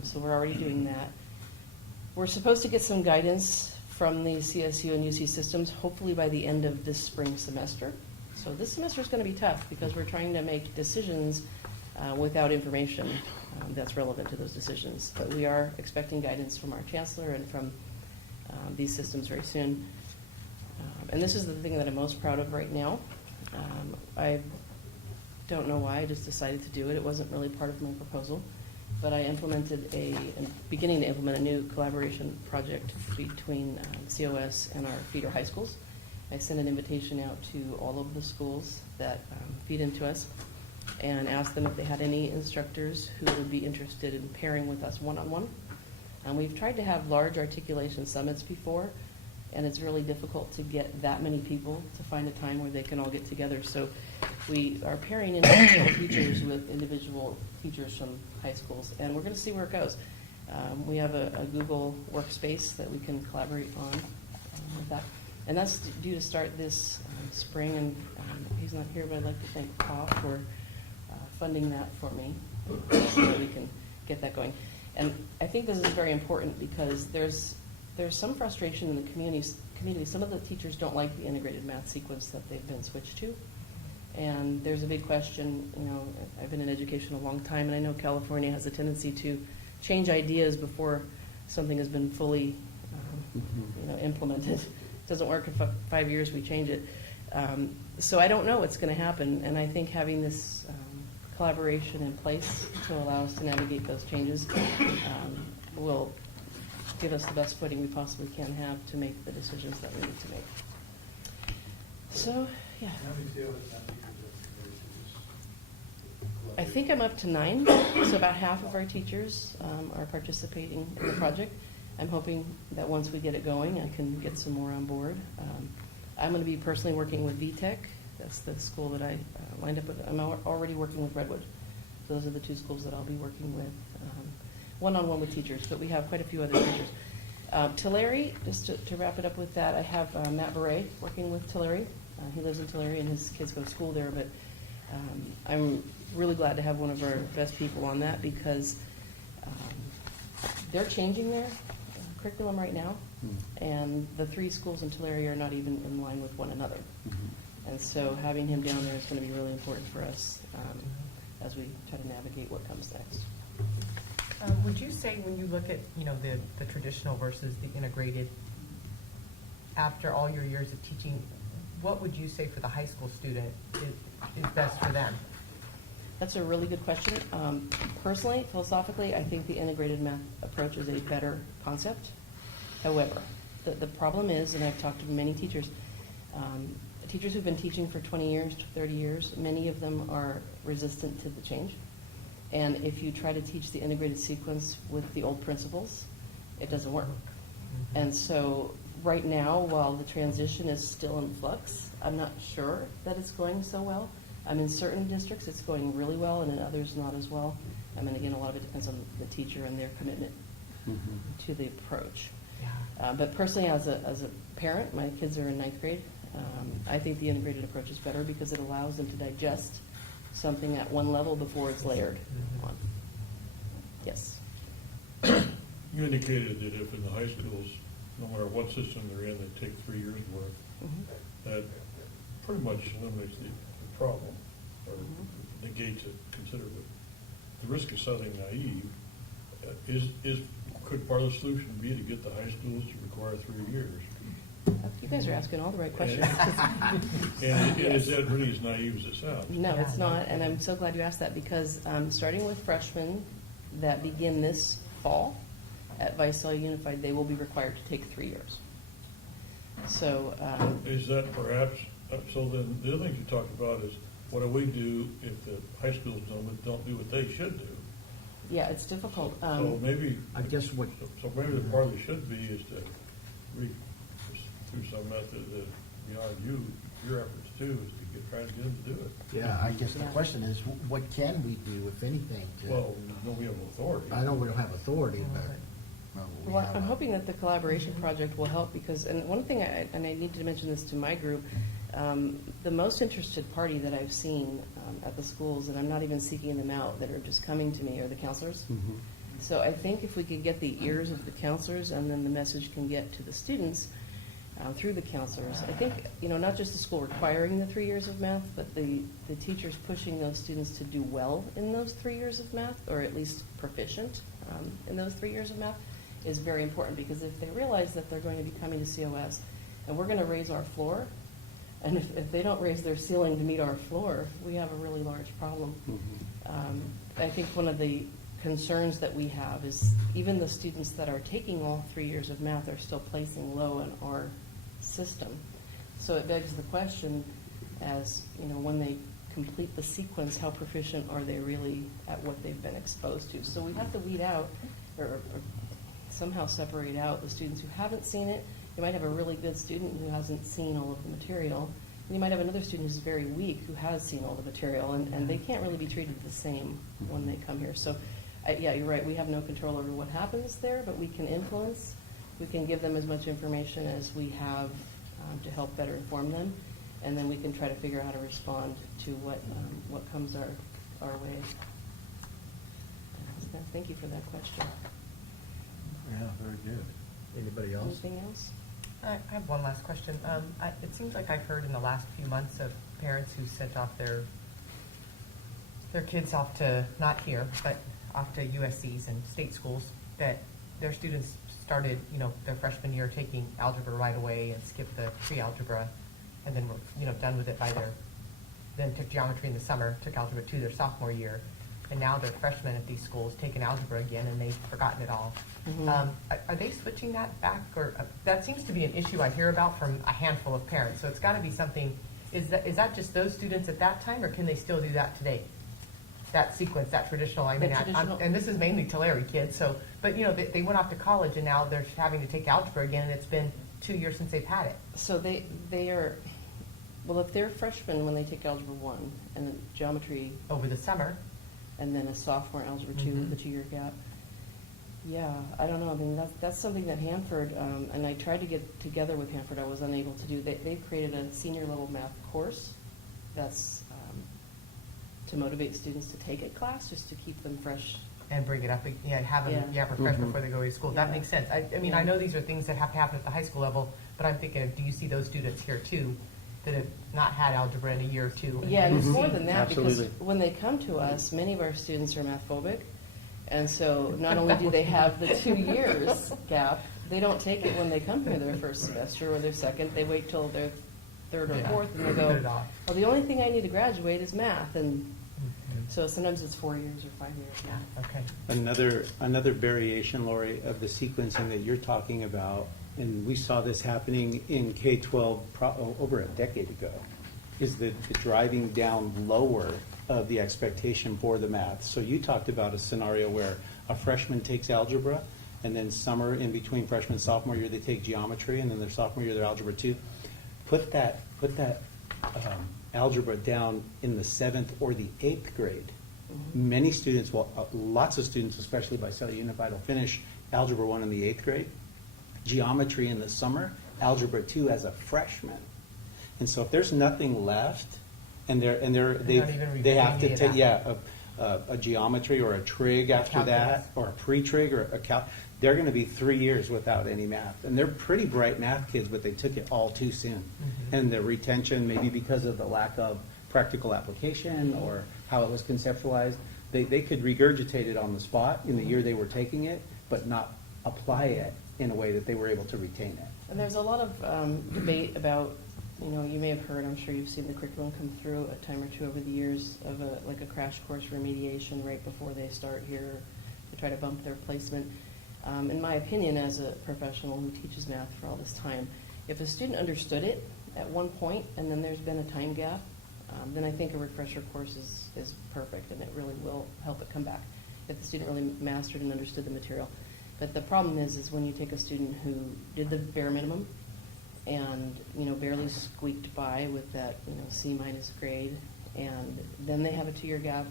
So we're already doing that. We're supposed to get some guidance from the CSU and UC systems, hopefully by the end of this spring semester. So this semester is going to be tough because we're trying to make decisions without information that's relevant to those decisions. But we are expecting guidance from our chancellor and from these systems very soon. And this is the thing that I'm most proud of right now. I don't know why, I just decided to do it. It wasn't really part of my proposal. But I beginning to implement a new collaboration project between COS and our feeder high schools. I sent an invitation out to all of the schools that feed into us and asked them if they had any instructors who would be interested in pairing with us one-on-one. And we've tried to have large articulation summits before, and it's really difficult to get that many people to find a time where they can all get together. So we are pairing individual teachers with individual teachers from high schools, and we're going to see where it goes. We have a Google workspace that we can collaborate on with that. And that's due to start this spring, and he's not here, but I'd like to thank Pa for funding that for me so that we can get that going. And I think this is very important because there's some frustration in the community. Some of the teachers don't like the integrated math sequence that they've been switched to. And there's a big question, I've been in education a long time, and I know California has a tendency to change ideas before something has been fully implemented. It doesn't work if 5 years we change it. So I don't know what's going to happen, and I think having this collaboration in place to allow us to navigate those changes will give us the best footing we possibly can have to make the decisions that we need to make. So, yeah. I think I'm up to 9, so about half of our teachers are participating in the project. I'm hoping that once we get it going, I can get some more on board. I'm going to be personally working with VTech. That's the school that I lined up with. I'm already working with Redwood. So those are the 2 schools that I'll be working with, one-on-one with teachers, but we have quite a few other teachers. Tulare, just to wrap it up with that, I have Matt Beret working with Tulare. He lives in Tulare and his kids go to school there, but I'm really glad to have one of our best people on that because they're changing their curriculum right now, and the 3 schools in Tulare are not even in line with one another. And so having him down there is going to be really important for us as we try to navigate what comes next. Would you say when you look at, the traditional versus the integrated, after all your years of teaching, what would you say for the high school student is best for them? That's a really good question. Personally, philosophically, I think the integrated math approach is a better concept. However, the problem is, and I've talked to many teachers, teachers who've been teaching for 20 years, 30 years, many of them are resistant to the change. And if you try to teach the integrated sequence with the old principles, it doesn't work. And so right now, while the transition is still in flux, I'm not sure that it's going so well. In certain districts, it's going really well, and in others, not as well. And again, a lot of it depends on the teacher and their commitment to the approach. But personally, as a parent, my kids are in 9th grade. I think the integrated approach is better because it allows them to digest something at one level before it's layered on. Yes. You indicated that if in the high schools, no matter what system they're in, they take 3 years' worth, that pretty much eliminates the problem or negates it considerably. The risk of sounding naive could part of the solution be to get the high schools to require 3 years? You guys are asking all the right questions. And is that really as naive as it sounds? No, it's not, and I'm so glad you asked that because starting with freshmen that begin this fall at Visalia Unified, they will be required to take 3 years. So Is that perhaps, so then the other things you talked about is what do we do if the high schools don't do what they should do? yeah, it's difficult. So maybe, I guess what, so maybe the part they should be is to through some method that beyond your efforts too, is to try to get them to do it. yeah, I guess the Yeah. question is, what can we do, if anything, to? Well, no, we have authority. I know we don't have authority, but. we Well, have I'm a- hoping that the collaboration project will help because, and one thing, I need to mention this to my group, the most interested party that I've seen at the schools, and I'm not even seeking them out, that are just coming to me, are the counselors. So I think if we could get the ears of the counselors and then the message can get to the students through the counselors, I think, not just the school requiring the 3 years of math, but the teachers pushing those students to do well in those 3 years of math, or at least proficient in those 3 years of math, is very important because if they realize that they're going to be coming to COS and we're gonna raise our floor. And if they don't raise their ceiling to meet our floor, we have a really large problem. I think one of the concerns that we have is even the students that are taking all 3 years of math are still placing low in our system. So it begs the question as, when they complete the sequence, how proficient are they really at what they've been exposed to? So we have to weed out or somehow separate out the students who haven't seen it. You might have a really good student who hasn't seen all of the material. And you might have another student who's very weak who has seen all the material, and they can't really be treated the same when they come here. So, yeah, you're right, we have no control over what happens there, but we can influence. We can give them as much information as we have to help better inform them, and then we can try to figure out how to respond to what comes our way. Thank you for that question. Yeah, very good. Anybody else? Anything else? I have one last question. It seems like I've heard in the last few months of parents who sent off their kids off to, not here, but off to USCs and state schools, that their students started, their freshman year taking algebra right away and skipped the pre-algebra, and then were, done with it then took geometry in the summer, took algebra 2 their sophomore year, and now they're freshmen at these schools taking algebra again, and they've forgotten it all. Are they switching that back, or that seems to be an issue I hear about from a handful of parents? So it's got to be something. Is that just those students at that time, or can they still do that today? That sequence, that traditional. I mean, and this is mainly Tulare kids. So, but they went off to college, and now they're having to take algebra again, and it's been 2 years since they've had it. So they are, well, if they're freshmen when they take Algebra 1 and then geometry Over the summer. and then a sophomore Algebra 2 with the 2-year gap, yeah, I don't know. I mean, that's something that Hanford, and I tried to get together with Hanford, I was unable to do. They've created a senior level math course that's to motivate students to take a class, just to keep them fresh. And bring it up, have them, refresh before they go to school. That Yeah. makes sense. I mean, I know these are things that have to happen at the high school level, but I'm thinking of, do you see those students here too, that have not had algebra in a year or two? Yeah, and it's more than that, because Absolutely. when they come to us, many of our students are math phobic. And so not only do they have the 2 years gap, they don't take it when they come here their first semester or their second. They wait till their third or Yeah. fourth, and they Put it go, off. well, the only thing I need to graduate is math. And Mhm. so sometimes it's 4 years or 5 years. Yeah, okay. Another variation, Lori, of the sequencing that you're talking about, and we saw this happening in K-12 over a decade ago, is the driving down lower of the expectation for the math. So you talked about a scenario where a freshman takes algebra, and then summer in between freshman and sophomore year, they take geometry, and then their sophomore year, they're algebra 2. Put that algebra down in the 7th or the 8th grade. Many students, lots of students, especially by Cellular Unified, will finish Algebra 1 in the 8th grade, geometry in the summer, Algebra 2 as a freshman. And so if there's nothing left, and they have to take, a geometry or a trig after Calculus. that, or a pre-trig or a they're going to be 3 years without any math. And they're pretty bright math kids, but they took it all too soon. And the retention, maybe because of the lack of practical application or how it was conceptualized, they could regurgitate it on the spot in the year they were taking it, but not apply it in a way that they were able to retain it. And there's a lot of debate about, you may have heard, I'm sure you've seen the curriculum come through a time or two over the years of like a crash course remediation right before they start here to try to bump their placement. In my opinion, as a professional who teaches math for all this time, if a student understood it at one point and then there's been a time gap, then I think a refresher course is perfect, and it really will help it come back if the student really mastered and understood the material. But the problem is when you take a student who did the bare minimum and barely squeaked by with that C- grade, and then they have a 2-year gap.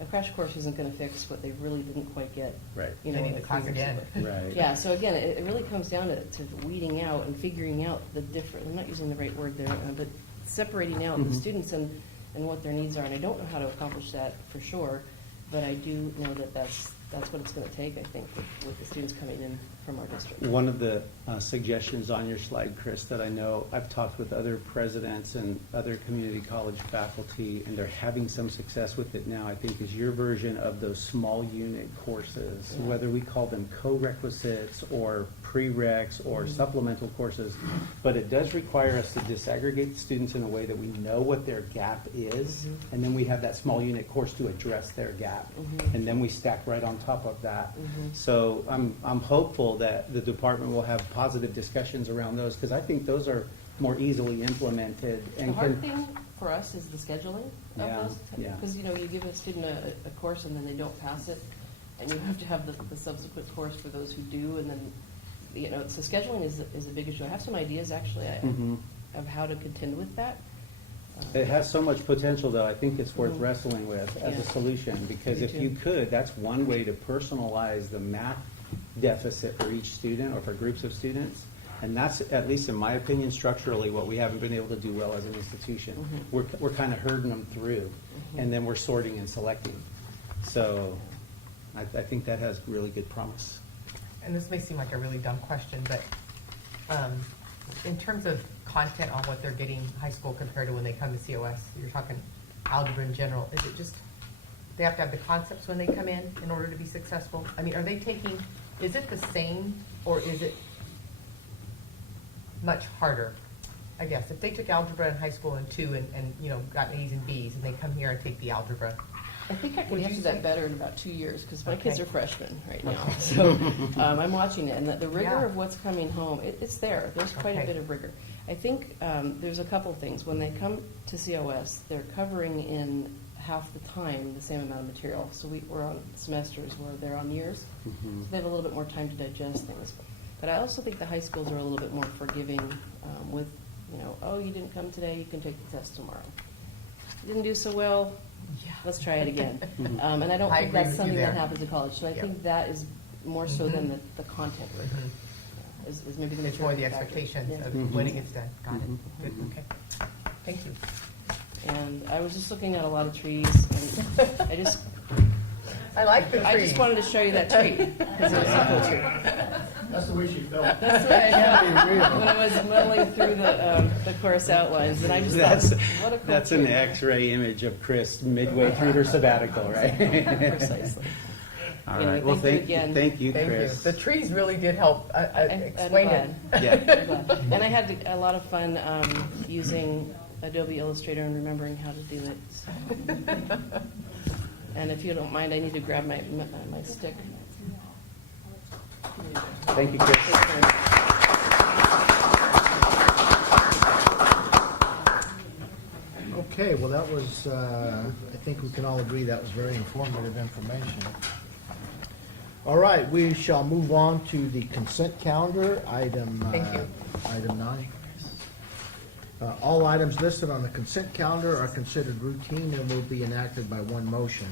A crash course isn't going to fix what they really didn't quite get. Right. They need the class again. Right. Yeah, so again, it really comes down to weeding out and figuring out the different, I'm not using the right word there, but separating out the students and what their needs are. And I don't know how to accomplish that for sure, but I do know that that's what it's going to take, I think, with the students coming in from our district. One of the suggestions on your slide, Chris, that I know I've talked with other presidents and other community college faculty, and they're having some success with it now, I think, is your version of those small unit courses, Yeah. whether we call them co-requisites or prereqs or supplemental courses. But it does require us to disaggregate students in a way that we know what their gap is, and then we have that small unit course to address their gap. And then we stack right on top of that. So I'm hopeful that the department will have positive discussions around those, because I think those are more easily implemented The and hard can, thing for us is the scheduling Yeah, of those. yeah. Because, you know, you give a student a course and then they don't pass it, and you have to have the subsequent course for those who do, and then, you know, so scheduling is a big issue. I have some ideas, actually, Mhm. of how to contend with that. It has so much potential, though, I think it's worth Mhm. wrestling with as a Yeah. solution, because Me if too. you could, that's one way to personalize the math deficit for each student or for groups of students. And that's, at least in my opinion, structurally, what we haven't been able to do well as an institution. Mhm. We're kind of herding them through, and then we're sorting and selecting. So I think that has really good promise. And this may seem like a really dumb question, but in terms of content on what they're getting in high school compared to when they come to COS, you're talking algebra in general, is it just, they have to have the concepts when they come in order to be successful? I mean, are they taking, is it the same, or is it much harder? I guess, if they took algebra in high school in 2 and, you know, got A's and B's, and they come here and take the algebra, I think I can Would you answer say- that better in about 2 years, because my Okay. kids are freshmen right now. So I'm watching it, and the rigor Yeah. of what's coming home, it's there. There's quite a Okay. bit of rigor. I think there's a couple things. When they come to COS, they're covering in half the time the same amount of material. So we're on semesters where they're on years, so they have a little bit more time to digest things. But I also think the high schools are a little bit more forgiving with, you know, oh, you didn't come today, you can take the test tomorrow. You didn't do so well, yeah. let's try it again. And I don't I think agree that's with you something that there. happens in college. So I Yeah. think that is more so Mhm. than the content rigor, is maybe the It's more the material factor. expectations Yeah. of when it gets done. Got Mhm. it. Good, okay. Thank you. And I was just looking at a lot of trees, and I just I like the tree. I just wanted to show you that tree, because it was a cool tree. That's the way she felt. That's what I know, when I was mulling through the course outlines, and I just That's, thought, what a cool that's an tree. X-ray image of Chris midway through her sabbatical, right? Precisely. All Anyway, right, well, thank you thank again. thank you, Thank you. Chris. The trees really did help I'm explain it. glad. Yeah. I'm glad. And I had a lot of fun using Adobe Illustrator and remembering how to do it. So. And if you don't mind, I need to grab my stick. Thank you, Chris. Okay, well, that was, I think we can all agree that was very informative information. All right, we shall move on to the consent calendar, item. Thank you. Item 9. All items listed on the consent calendar are considered routine and will be enacted by one motion.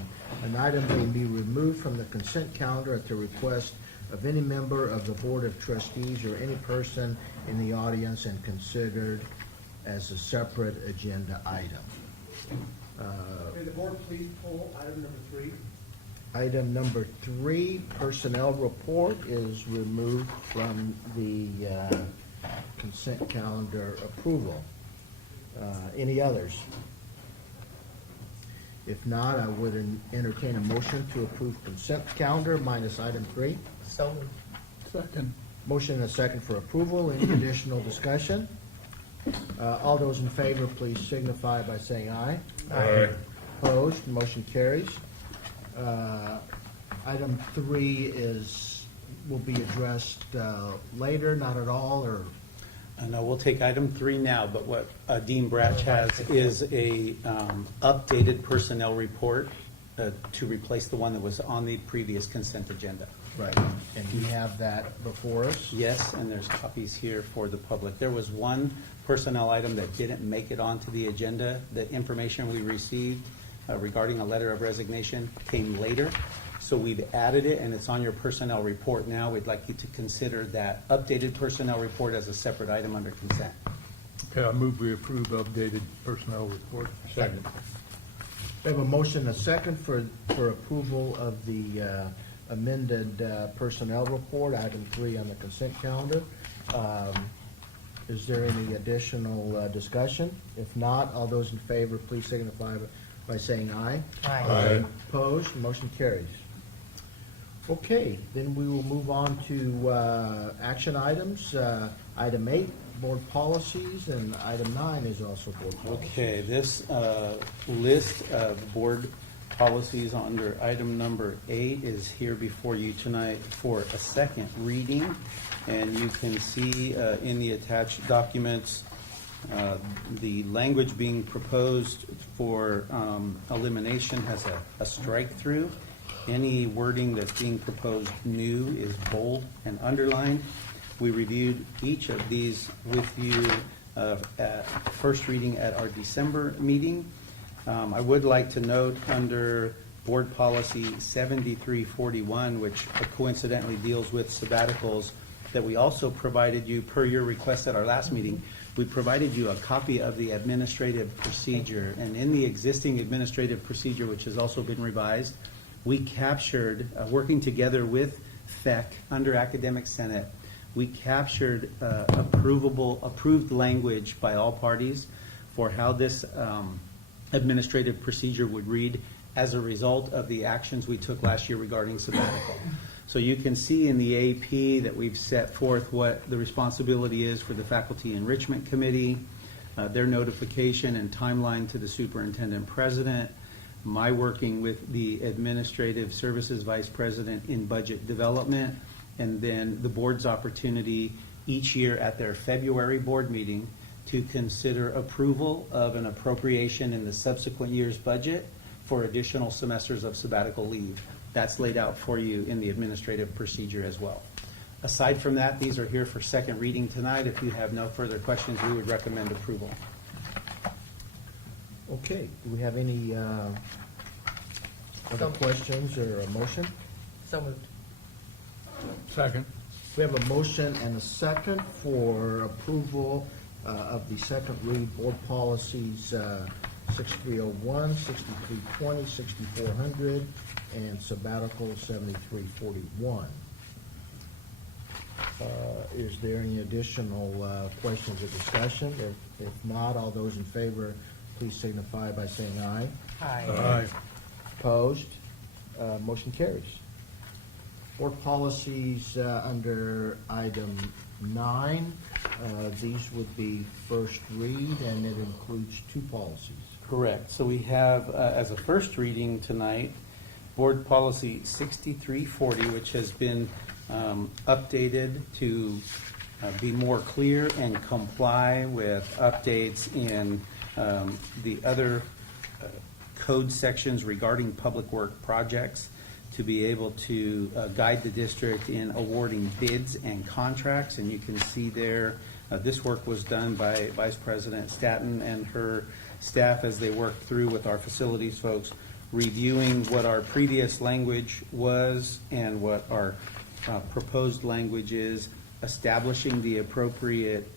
An item may be removed from the consent calendar at the request of any member of the Board of Trustees or any person in the audience and considered as a separate agenda item. May the board please pull item number 3? Item number 3, personnel report, is removed from the consent calendar approval. Any others? If not, I would entertain a motion to approve consent calendar minus item 3. So moved. Second. Motion and a second for approval. Any additional discussion? All those in favor, please signify by saying aye. Aye. Opposed, motion carries. Item 3 will be addressed later, not at all, or? No, we'll take item 3 now, but what Dean Bratch has is a updated personnel report to replace the one that was on the previous consent agenda. Right. And you have that before us? Yes, and there's copies here for the public. There was one personnel item that didn't make it onto the agenda. The information we received regarding a letter of resignation came later. So we've added it, and it's on your personnel report now. We'd like you to consider that updated personnel report as a separate item under consent. Okay, I move we approve updated personnel report. Second. We have a motion and a second for approval of the amended personnel report, item 3 on the consent calendar. Is there any additional discussion? If not, all those in favor, please signify by saying aye. Aye. Opposed, motion carries. Okay, then we will move on to action items. Item 8, board policies, and item 9 is also board policies. Okay, this list of board policies under item number 8 is here before you tonight for a second reading. And you can see in the attached documents, the language being proposed for elimination has a strike-through. Any wording that's being proposed new is bold and underlined. We reviewed each of these with you at first reading at our December meeting. I would like to note under Board Policy 7341, which coincidentally deals with sabbaticals, that we also provided you, per your request at our last meeting, we provided you a copy of the administrative procedure. And in the existing administrative procedure, which has also been revised, we captured, working together with FEC under Academic Senate, we captured approved language by all parties for how this administrative procedure would read as a result of the actions we took last year regarding sabbatical. So you can see in the AP that we've set forth what the responsibility is for the Faculty Enrichment Committee, their notification and timeline to the Superintendent President, my working with the Administrative Services Vice President in Budget Development, and then the board's opportunity each year at their February board meeting to consider approval of an appropriation in the subsequent year's budget for additional semesters of sabbatical leave. That's laid out for you in the administrative procedure as well. Aside from that, these are here for second reading tonight. If you have no further questions, we would recommend approval. Okay, do we have any other questions or a motion? So moved. Second. We have a motion and a second for approval of the second read board policies 6301, 6320, 6400, and sabbatical 7341. Is there any additional questions or discussion? If not, all those in favor, please signify by saying aye. Aye. Opposed? Motion carries. Board policies under item 9, these would be first read, and it includes 2 policies. Correct. So we have, as a first reading tonight, Board Policy 6340, which has been updated to be more clear and comply with updates in the other code sections regarding public work projects, to be able to guide the district in awarding bids and contracts. And you can see there, this work was done by Vice President Staton and her staff as they worked through with our facilities folks, reviewing what our previous language was and what our proposed language is, establishing the appropriate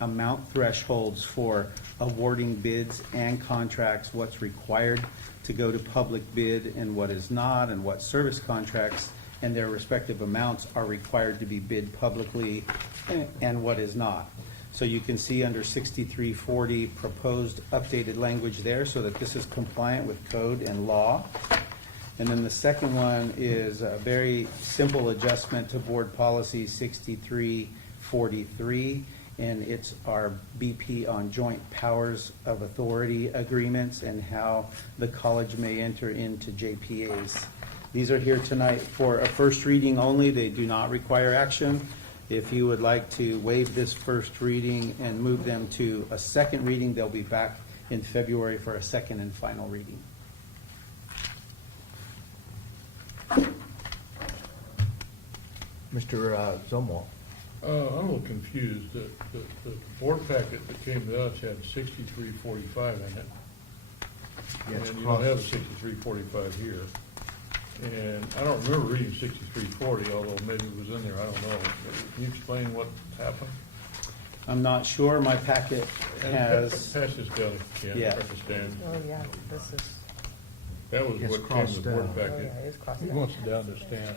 amount thresholds for awarding bids and contracts, what's required to go to public bid and what is not, and what service contracts and their respective amounts are required to be bid publicly and what is not. So you can see under 6340 proposed updated language there so that this is compliant with code and law. And then the second one is a very simple adjustment to Board Policy 6343, and it's our BP on joint powers of authority agreements and how the college may enter into JPAs. These are here tonight for a first reading only. They do not require action. If you would like to waive this first reading and move them to a second reading, they'll be back in February for a second and final reading. Mr. Zumwalt. I'm a little confused. The board packet that came to us had 6345 in it. Yes, And you don't have a 6345 here. And I don't remember reading 6340, although maybe it was in there, I don't know. Can you explain what happened? I'm not sure. My packet has, Pass this down, Ken, Yeah. if I can stand. Oh, yeah, this is, That was It's what came to crossed the board out. back Oh, in. yeah, it's crossed He out. wants it down to stand.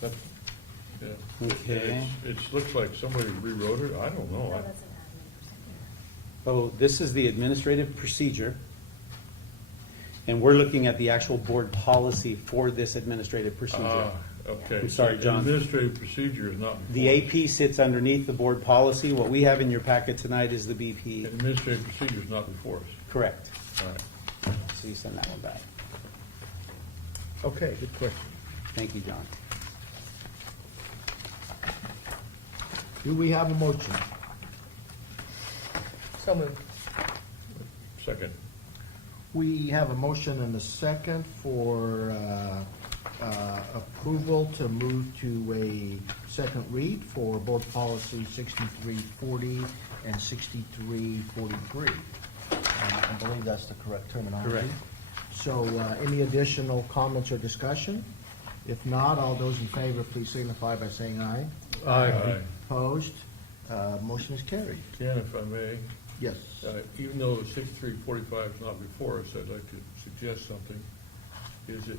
That's, yeah. Okay. It looks like somebody rewrote it, I don't know. No, that's an admin procedure. Oh, this is the administrative procedure. And we're looking at the actual board policy for this administrative procedure. Ah, okay. I'm sorry, John. Administrative procedure is not. The before us. AP sits underneath the board policy. What we have in your packet tonight is the BP. Administrative procedure is not before us. Correct. All right. So you send that one back. Okay, good question. Thank you, John. Do we have a motion? So moved. Second. We have a motion and a second for approval to move to a second read for board policy 6340 and 6343. I believe that's the correct terminology. Correct. So any additional comments or discussion? If not, all those in favor, please signify by saying aye. Aye. Opposed? Motion is carried. Ken, if I may, Yes. even though 6345 is not before us, I'd like to suggest something. Is it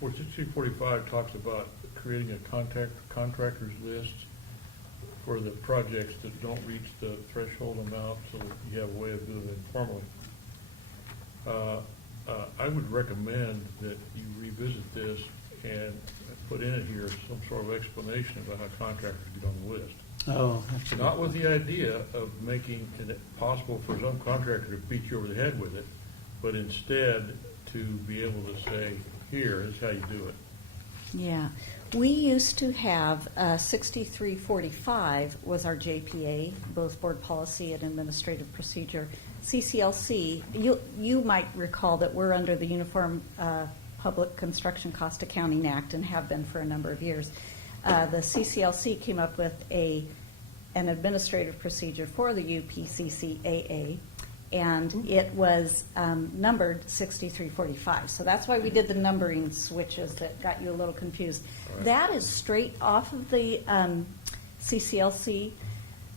6345 talks about creating a contractors list for the projects that don't reach the threshold amount, so that you have a way of doing it informally. I would recommend that you revisit this and put in it here some sort of explanation about how contractors get on the list. Oh, that's a good Not with point. the idea of making it possible for some contractor to beat you over the head with it, but instead to be able to say, here is how you do it. Yeah, we used to have 6345 was our JPA, both board policy and administrative procedure. CCLC, you might recall that we're under the Uniform Public Construction Cost Accounting Act and have been for a number of years. The CCLC came up with an administrative procedure for the UPCCAA, and it was numbered 6345. So that's why we did the numbering switches that got you a little confused. Right. That is straight off of the CCLC.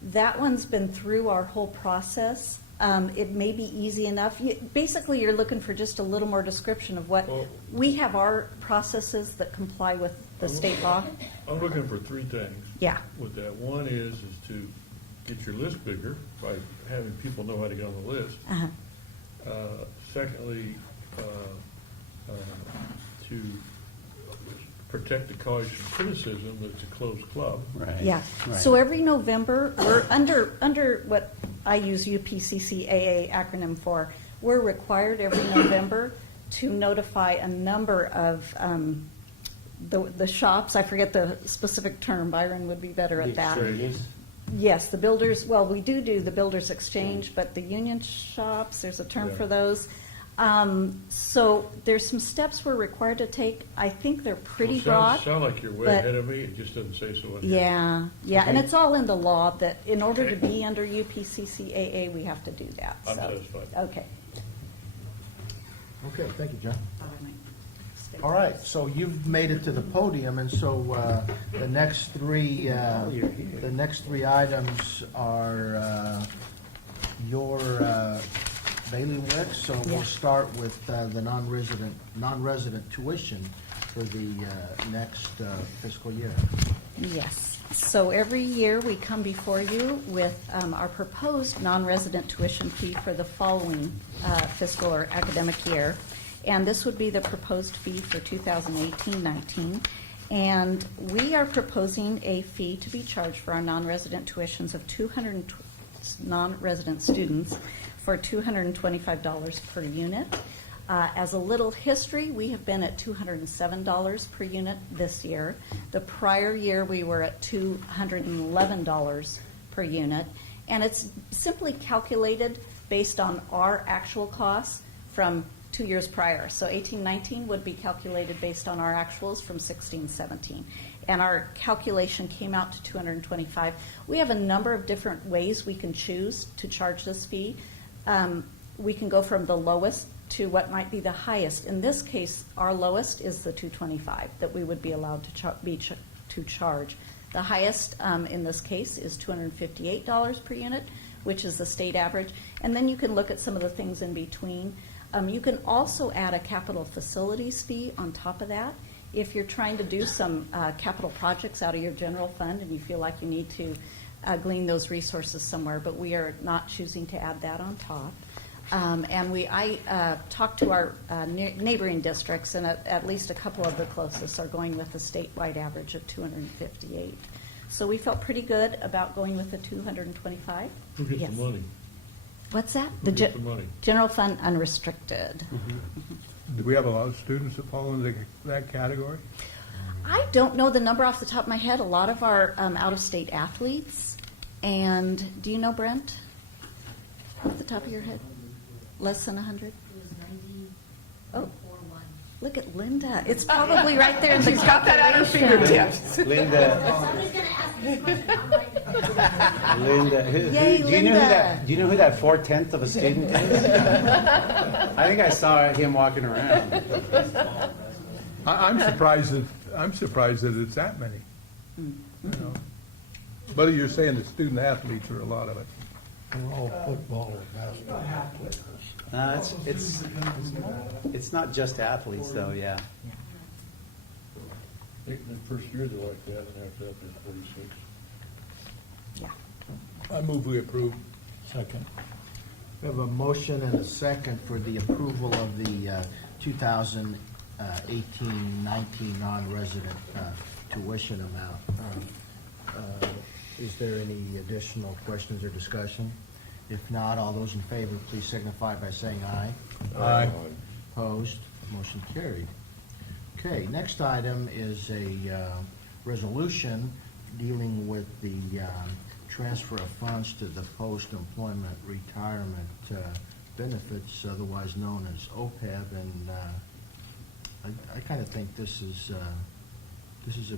That one's been through our whole process. It may be easy enough. Basically, you're looking for just a little more description of what, Well- we have our processes that comply with the state law. I'm looking for three things. Yeah. With that, one is to get your list bigger by having people know how to get on the list. Uh-huh. Secondly, to protect the college from criticism that it's a closed club. Right. Yeah, right. so every November, we're under what I use UPCCAA acronym for, we're required every November to notify a number of the shops, I forget the specific term, Byron would be better at that. The exchanges? Yes, the builders, well, we do the builders exchange, but the union shops, there's a term Yeah. for those. So there's some steps we're required to take. I think they're pretty Well, broad. sound like you're way but- ahead of me, it just doesn't say so in here. Yeah, yeah, and Okay. it's all in the law that in order to be under UPCCAA, we have to do that. I'm so. satisfied. Okay. Okay, thank you, John. All right, so you've made it to the podium, and so the next three, While you're here. the next three items are your bailiwick. So we'll Yeah. start with the non-resident tuition for the next fiscal year. Yes. So every year, we come before you with our proposed non-resident tuition fee for the following fiscal or academic year. And this would be the proposed fee for 2018-19. And we are proposing a fee to be charged for our non-resident tuitions of non-resident students for $225 per unit. As a little history, we have been at $207 per unit this year. The prior year, we were at $211 per unit. And it's simply calculated based on our actual costs from 2 years prior. So 18-19 would be calculated based on our actuals from 16-17. And our calculation came out to $225. We have a number of different ways we can choose to charge this fee. We can go from the lowest to what might be the highest. In this case, our lowest is the $225 that we would be allowed to charge. The highest in this case is $258 per unit, which is the state average. And then you can look at some of the things in between. You can also add a capital facilities fee on top of that. If you're trying to do some capital projects out of your general fund and you feel like you need to glean those resources somewhere, but we are not choosing to add that on top. And I talked to our neighboring districts, and at least a couple of the closest are going with the statewide average of 258. So we felt pretty good about going with the 225. Who gets Yes. the money? What's that? Who gets the money? General fund unrestricted. Do we have a lot of students that fall into that category? I don't know the number off the top of my head. A lot of our out-of-state athletes. And do you know, Brent? Off the top of your head? Less than 100? It was 90.41. Oh, look at Linda. It's probably right there in the She's got that at her calculation. fingertips. Linda, Somebody's gonna ask me this question, I'm like, Linda, Yay, do you know Linda. do you know who that 4/10 of a student is? I think I saw him walking around. I'm surprised that it's that many. You know. But you're saying the student athletes are a lot of it. No, it's not just athletes though, yeah. The first year they're like that, and after that they're 46. Yeah. I move we approve. Second. We have a motion and a second for the approval of the 2018-19 non-resident tuition amount. Is there any additional questions or discussion? If not, all those in favor, please signify by saying aye. Aye. Opposed? Motion carried. Okay, next item is a resolution dealing with the transfer of funds to the post-employment retirement benefits, otherwise known as OPEB, and I kind of think this is a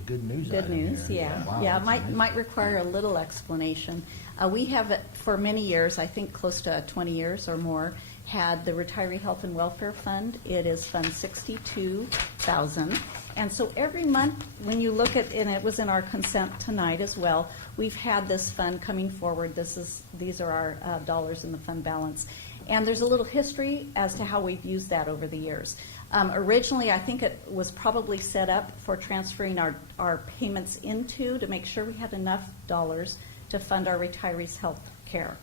good news item Good news, here. yeah. Wow, Yeah, it that's might, amazing. might require a little explanation. We have, for many years, I think close to 20 years or more, had the Retiree Health and Welfare Fund. It is Fund 62,000. And so every month, when you look at, and it was in our consent tonight as well, we've had this fund coming forward. These are our dollars in the fund balance. And there's a little history as to how we've used that over the years. Originally, I think it was probably set up for transferring our payments into to make sure we had enough dollars to fund our retirees' health care.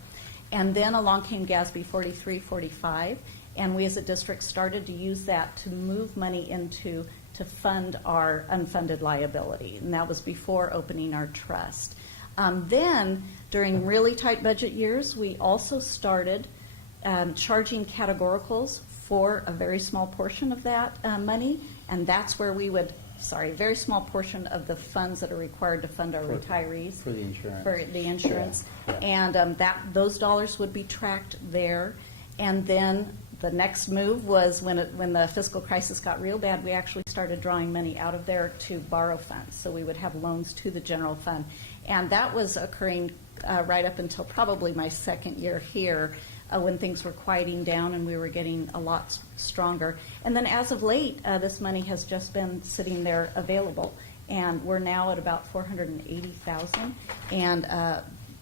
And then along came GASB 4345, and we as a district started to use that to move money into to fund our unfunded liability. And that was before opening our trust. Then, during really tight budget years, we also started charging categoricals for a very small portion of that money, and that's where we would, very small portion of the funds that are required to fund our retirees. For the insurance. For the insurance. Yeah. And those dollars would be tracked there. And then the next move was when the fiscal crisis got real bad, we actually started drawing money out of there to borrow funds. So we would have loans to the general fund. And that was occurring right up until probably my second year here, when things were quieting down and we were getting a lot stronger. And then as of late, this money has just been sitting there available. And we're now at about $480,000. And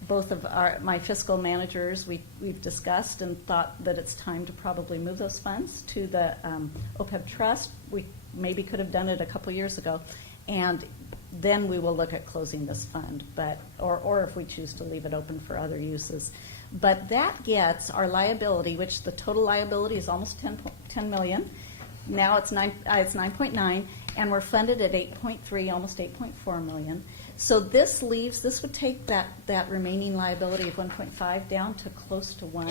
both of my fiscal managers, we've discussed and thought that it's time to probably move those funds to the OPEB trust. We maybe could have done it a couple years ago. And then we will look at closing this fund, or if we choose to leave it open for other uses. But that gets our liability, which the total liability is almost 10 million. Now it's 9.9, and we're funded at 8.3, almost 8.4 million. So this would take that remaining liability of 1.5 down to close to 1,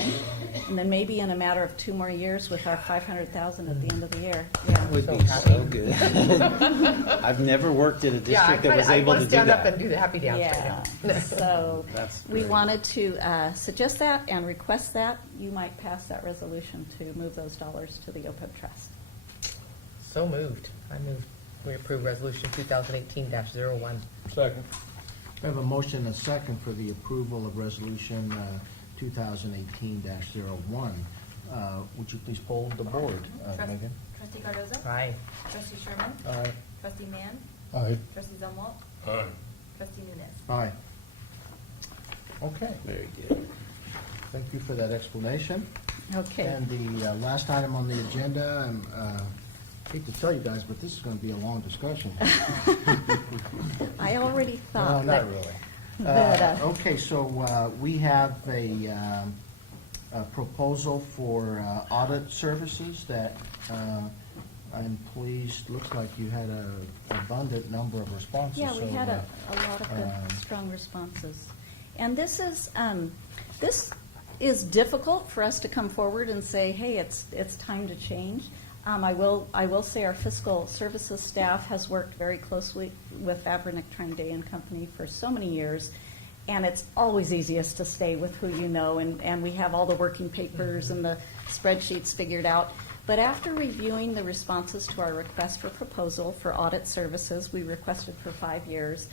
and then maybe in a matter of 2 more years with our 500,000 at the end of the year. Yeah. That would be so good. I've never worked at a district that was able to do stand up and that. do the happy dance Yeah, right now. so That's we great. wanted to suggest that and request that. You might pass that resolution to move those dollars to the OPEB trust. So moved. I move we approve resolution 2018-01. Second. We have a motion and a second for the approval of resolution 2018-01. Would you please poll the board, Megan? Trustee Cardozo? Aye. Trustee Sherman? Aye. Trustee Mann? Aye. Trustee Zumwalt? Aye. Trustee Nunes? Aye. Okay. Very good. Thank you for that explanation. Okay. And the last item on the agenda, I hate to tell you guys, but this is going to be a long discussion. I already No, thought not that. really. that, Okay, so we have a proposal for audit services that I'm pleased, looks like you had an abundant number of responses. Yeah, we so, had a lot of good, um, strong responses. And this is difficult for us to come forward and say, hey, it's time to change. I will say our fiscal services staff has worked very closely with Abernick Trine Day and Company for so many years, and it's always easiest to stay with who you know, and we have all the working papers and the spreadsheets figured out. But after reviewing the responses to our request for proposal for audit services, we requested for 5 years,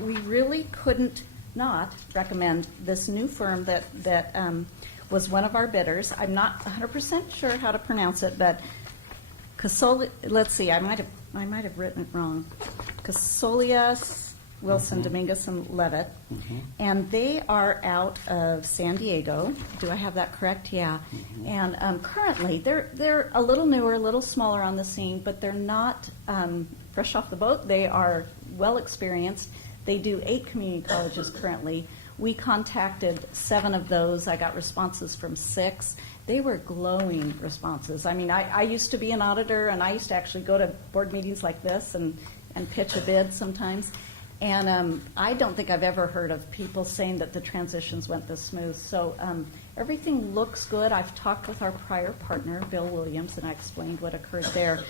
we really couldn't not recommend this new firm that was one of our bidders. I'm not 100% sure how to pronounce it, but let's see, I might have written it wrong. Casolias, Wilson, Dominguez, and Levitt. And they are out of San Diego. Do I have that correct? Yeah. And currently, they're a little newer, a little smaller on the scene, but they're not fresh off the boat. They are well experienced. They do 8 community colleges currently. We contacted 7 of those. I got responses from 6. They were glowing responses. I mean, I used to be an auditor, and I used to actually go to board meetings like this and pitch a bid sometimes. And I don't think I've ever heard of people saying that the transitions went this smooth. So everything looks good. I've talked with our prior partner, Bill Williams, and I explained what occurred there.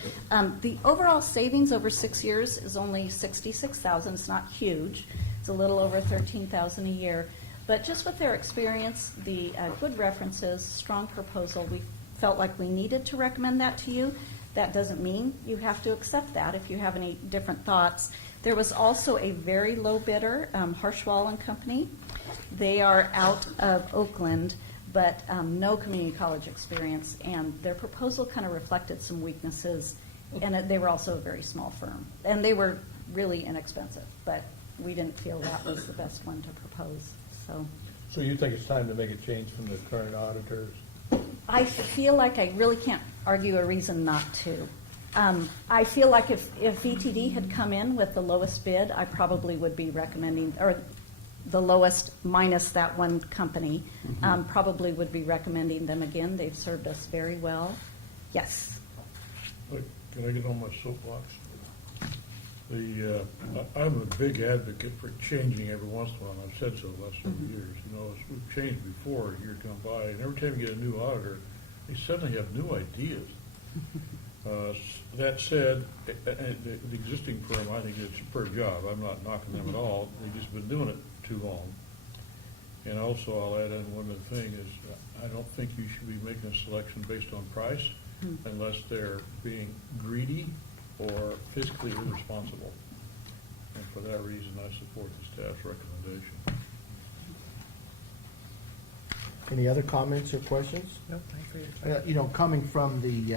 The overall savings over 6 years is only $66,000. It's not huge. It's a little over $13,000 a year. But just with their experience, the good references, strong proposal, we felt like we needed to recommend that to you. That doesn't mean you have to accept that if you have any different thoughts. There was also a very low bidder, Harshwall and Company. They are out of Oakland, but no community college experience, and their proposal kind of reflected some weaknesses, and they were also a very small firm. And they were really inexpensive, but we didn't feel that was the best one to propose. So you think it's time to make a change from the current auditors? I feel like I really can't argue a reason not to. I feel like if VTD had come in with the lowest bid, I probably would be recommending, or the lowest minus that one company, probably would be recommending them again. They've served us very well. Yes. Look, can I get on my soapbox? I'm a big advocate for changing every once in a while. I've said so the last several years. You know, we've changed before, a year gone by, and every time you get a new auditor, they suddenly have new ideas. That said, the existing firm, I think, did a superb job. I'm not knocking them at all. They've just been doing it too long. And also, I'll add in one other thing is, I don't think you should be making a selection based on price unless they're being greedy or fiscally irresponsible. And for that reason, I support the staff's recommendation. Any other comments or questions? No, thanks for your time. You know, coming from the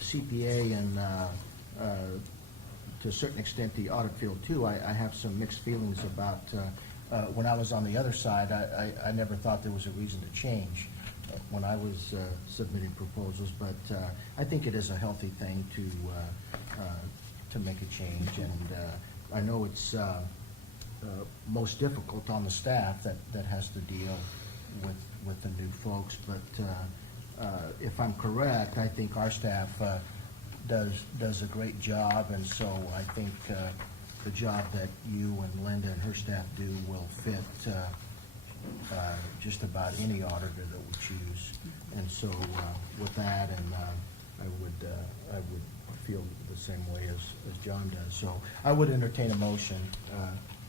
CPA and to a certain extent the audit field too, I have some mixed feelings about, when I was on the other side, I never thought there was a reason to change when I was submitting proposals, but I think it is a healthy thing to make a change, and I know it's most difficult on the staff that has to deal with the new folks, but if I'm correct, I think our staff does a great job, and so I think the job that you and Linda and her staff do will fit just about any auditor that we choose. And so with that, and I would feel the same way as John does. So I would entertain a motion.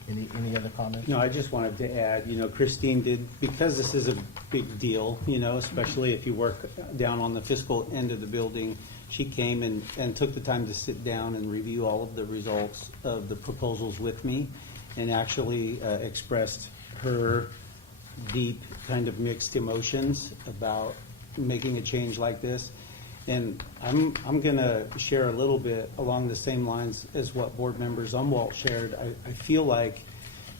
Any other comments? No, I just wanted to add, you know, Christine did, because this is a big deal, you know, especially if you work down on the fiscal end of the building, she came and took the time to sit down and review all of the results of the proposals with me, and actually expressed her deep kind of mixed emotions about making a change like this. And I'm going to share a little bit along the same lines as what board member Zumwalt shared. I feel like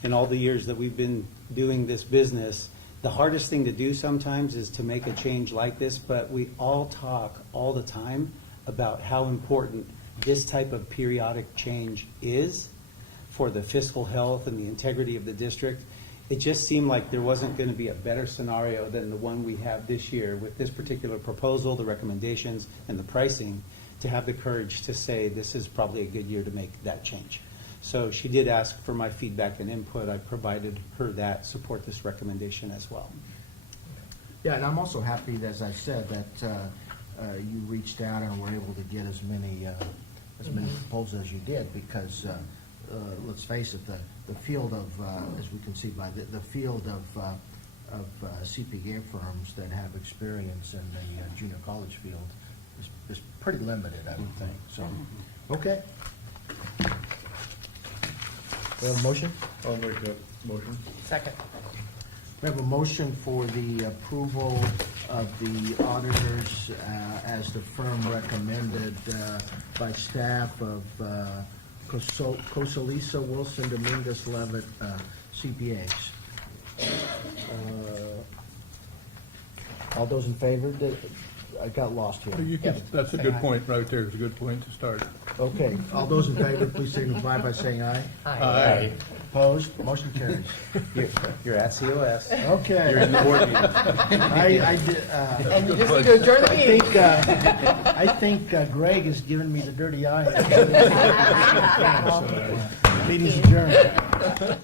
in all the years that we've been doing this business, The hardest thing to do sometimes is to make a change like this, but we all talk all the time about how important this type of periodic change is for the fiscal health and the integrity of the district. It just seemed like there wasn't going to be a better scenario than the one we have this year with this particular proposal, the recommendations, and the pricing, to have the courage to say this is probably a good year to make that change. So she did ask for my feedback and input. I provided her that, support this recommendation as well. Yeah, and I'm also happy, as I said, that you reached out and were able to get as many proposals as you did, because let's face it, the field of, as we can see by the field of CPA firms that have experience in the junior college field is pretty limited, I would think. So, okay. We have a motion? I'll make that motion. Second. We have a motion for the approval of the auditors as the firm recommended by staff of Cosalisa, Wilson, Dominguez, Levitt, CPAs. All those in favor? I got lost here. That's a good point right there. It's a good point to start. Okay, all those in favor, please signify by saying aye. Aye. Opposed? Motion carries. You're at COS. Okay. You're in the board meeting. I did, And you just need to adjourn the meeting. I think Greg has given me the dirty eye. Meeting's adjourned.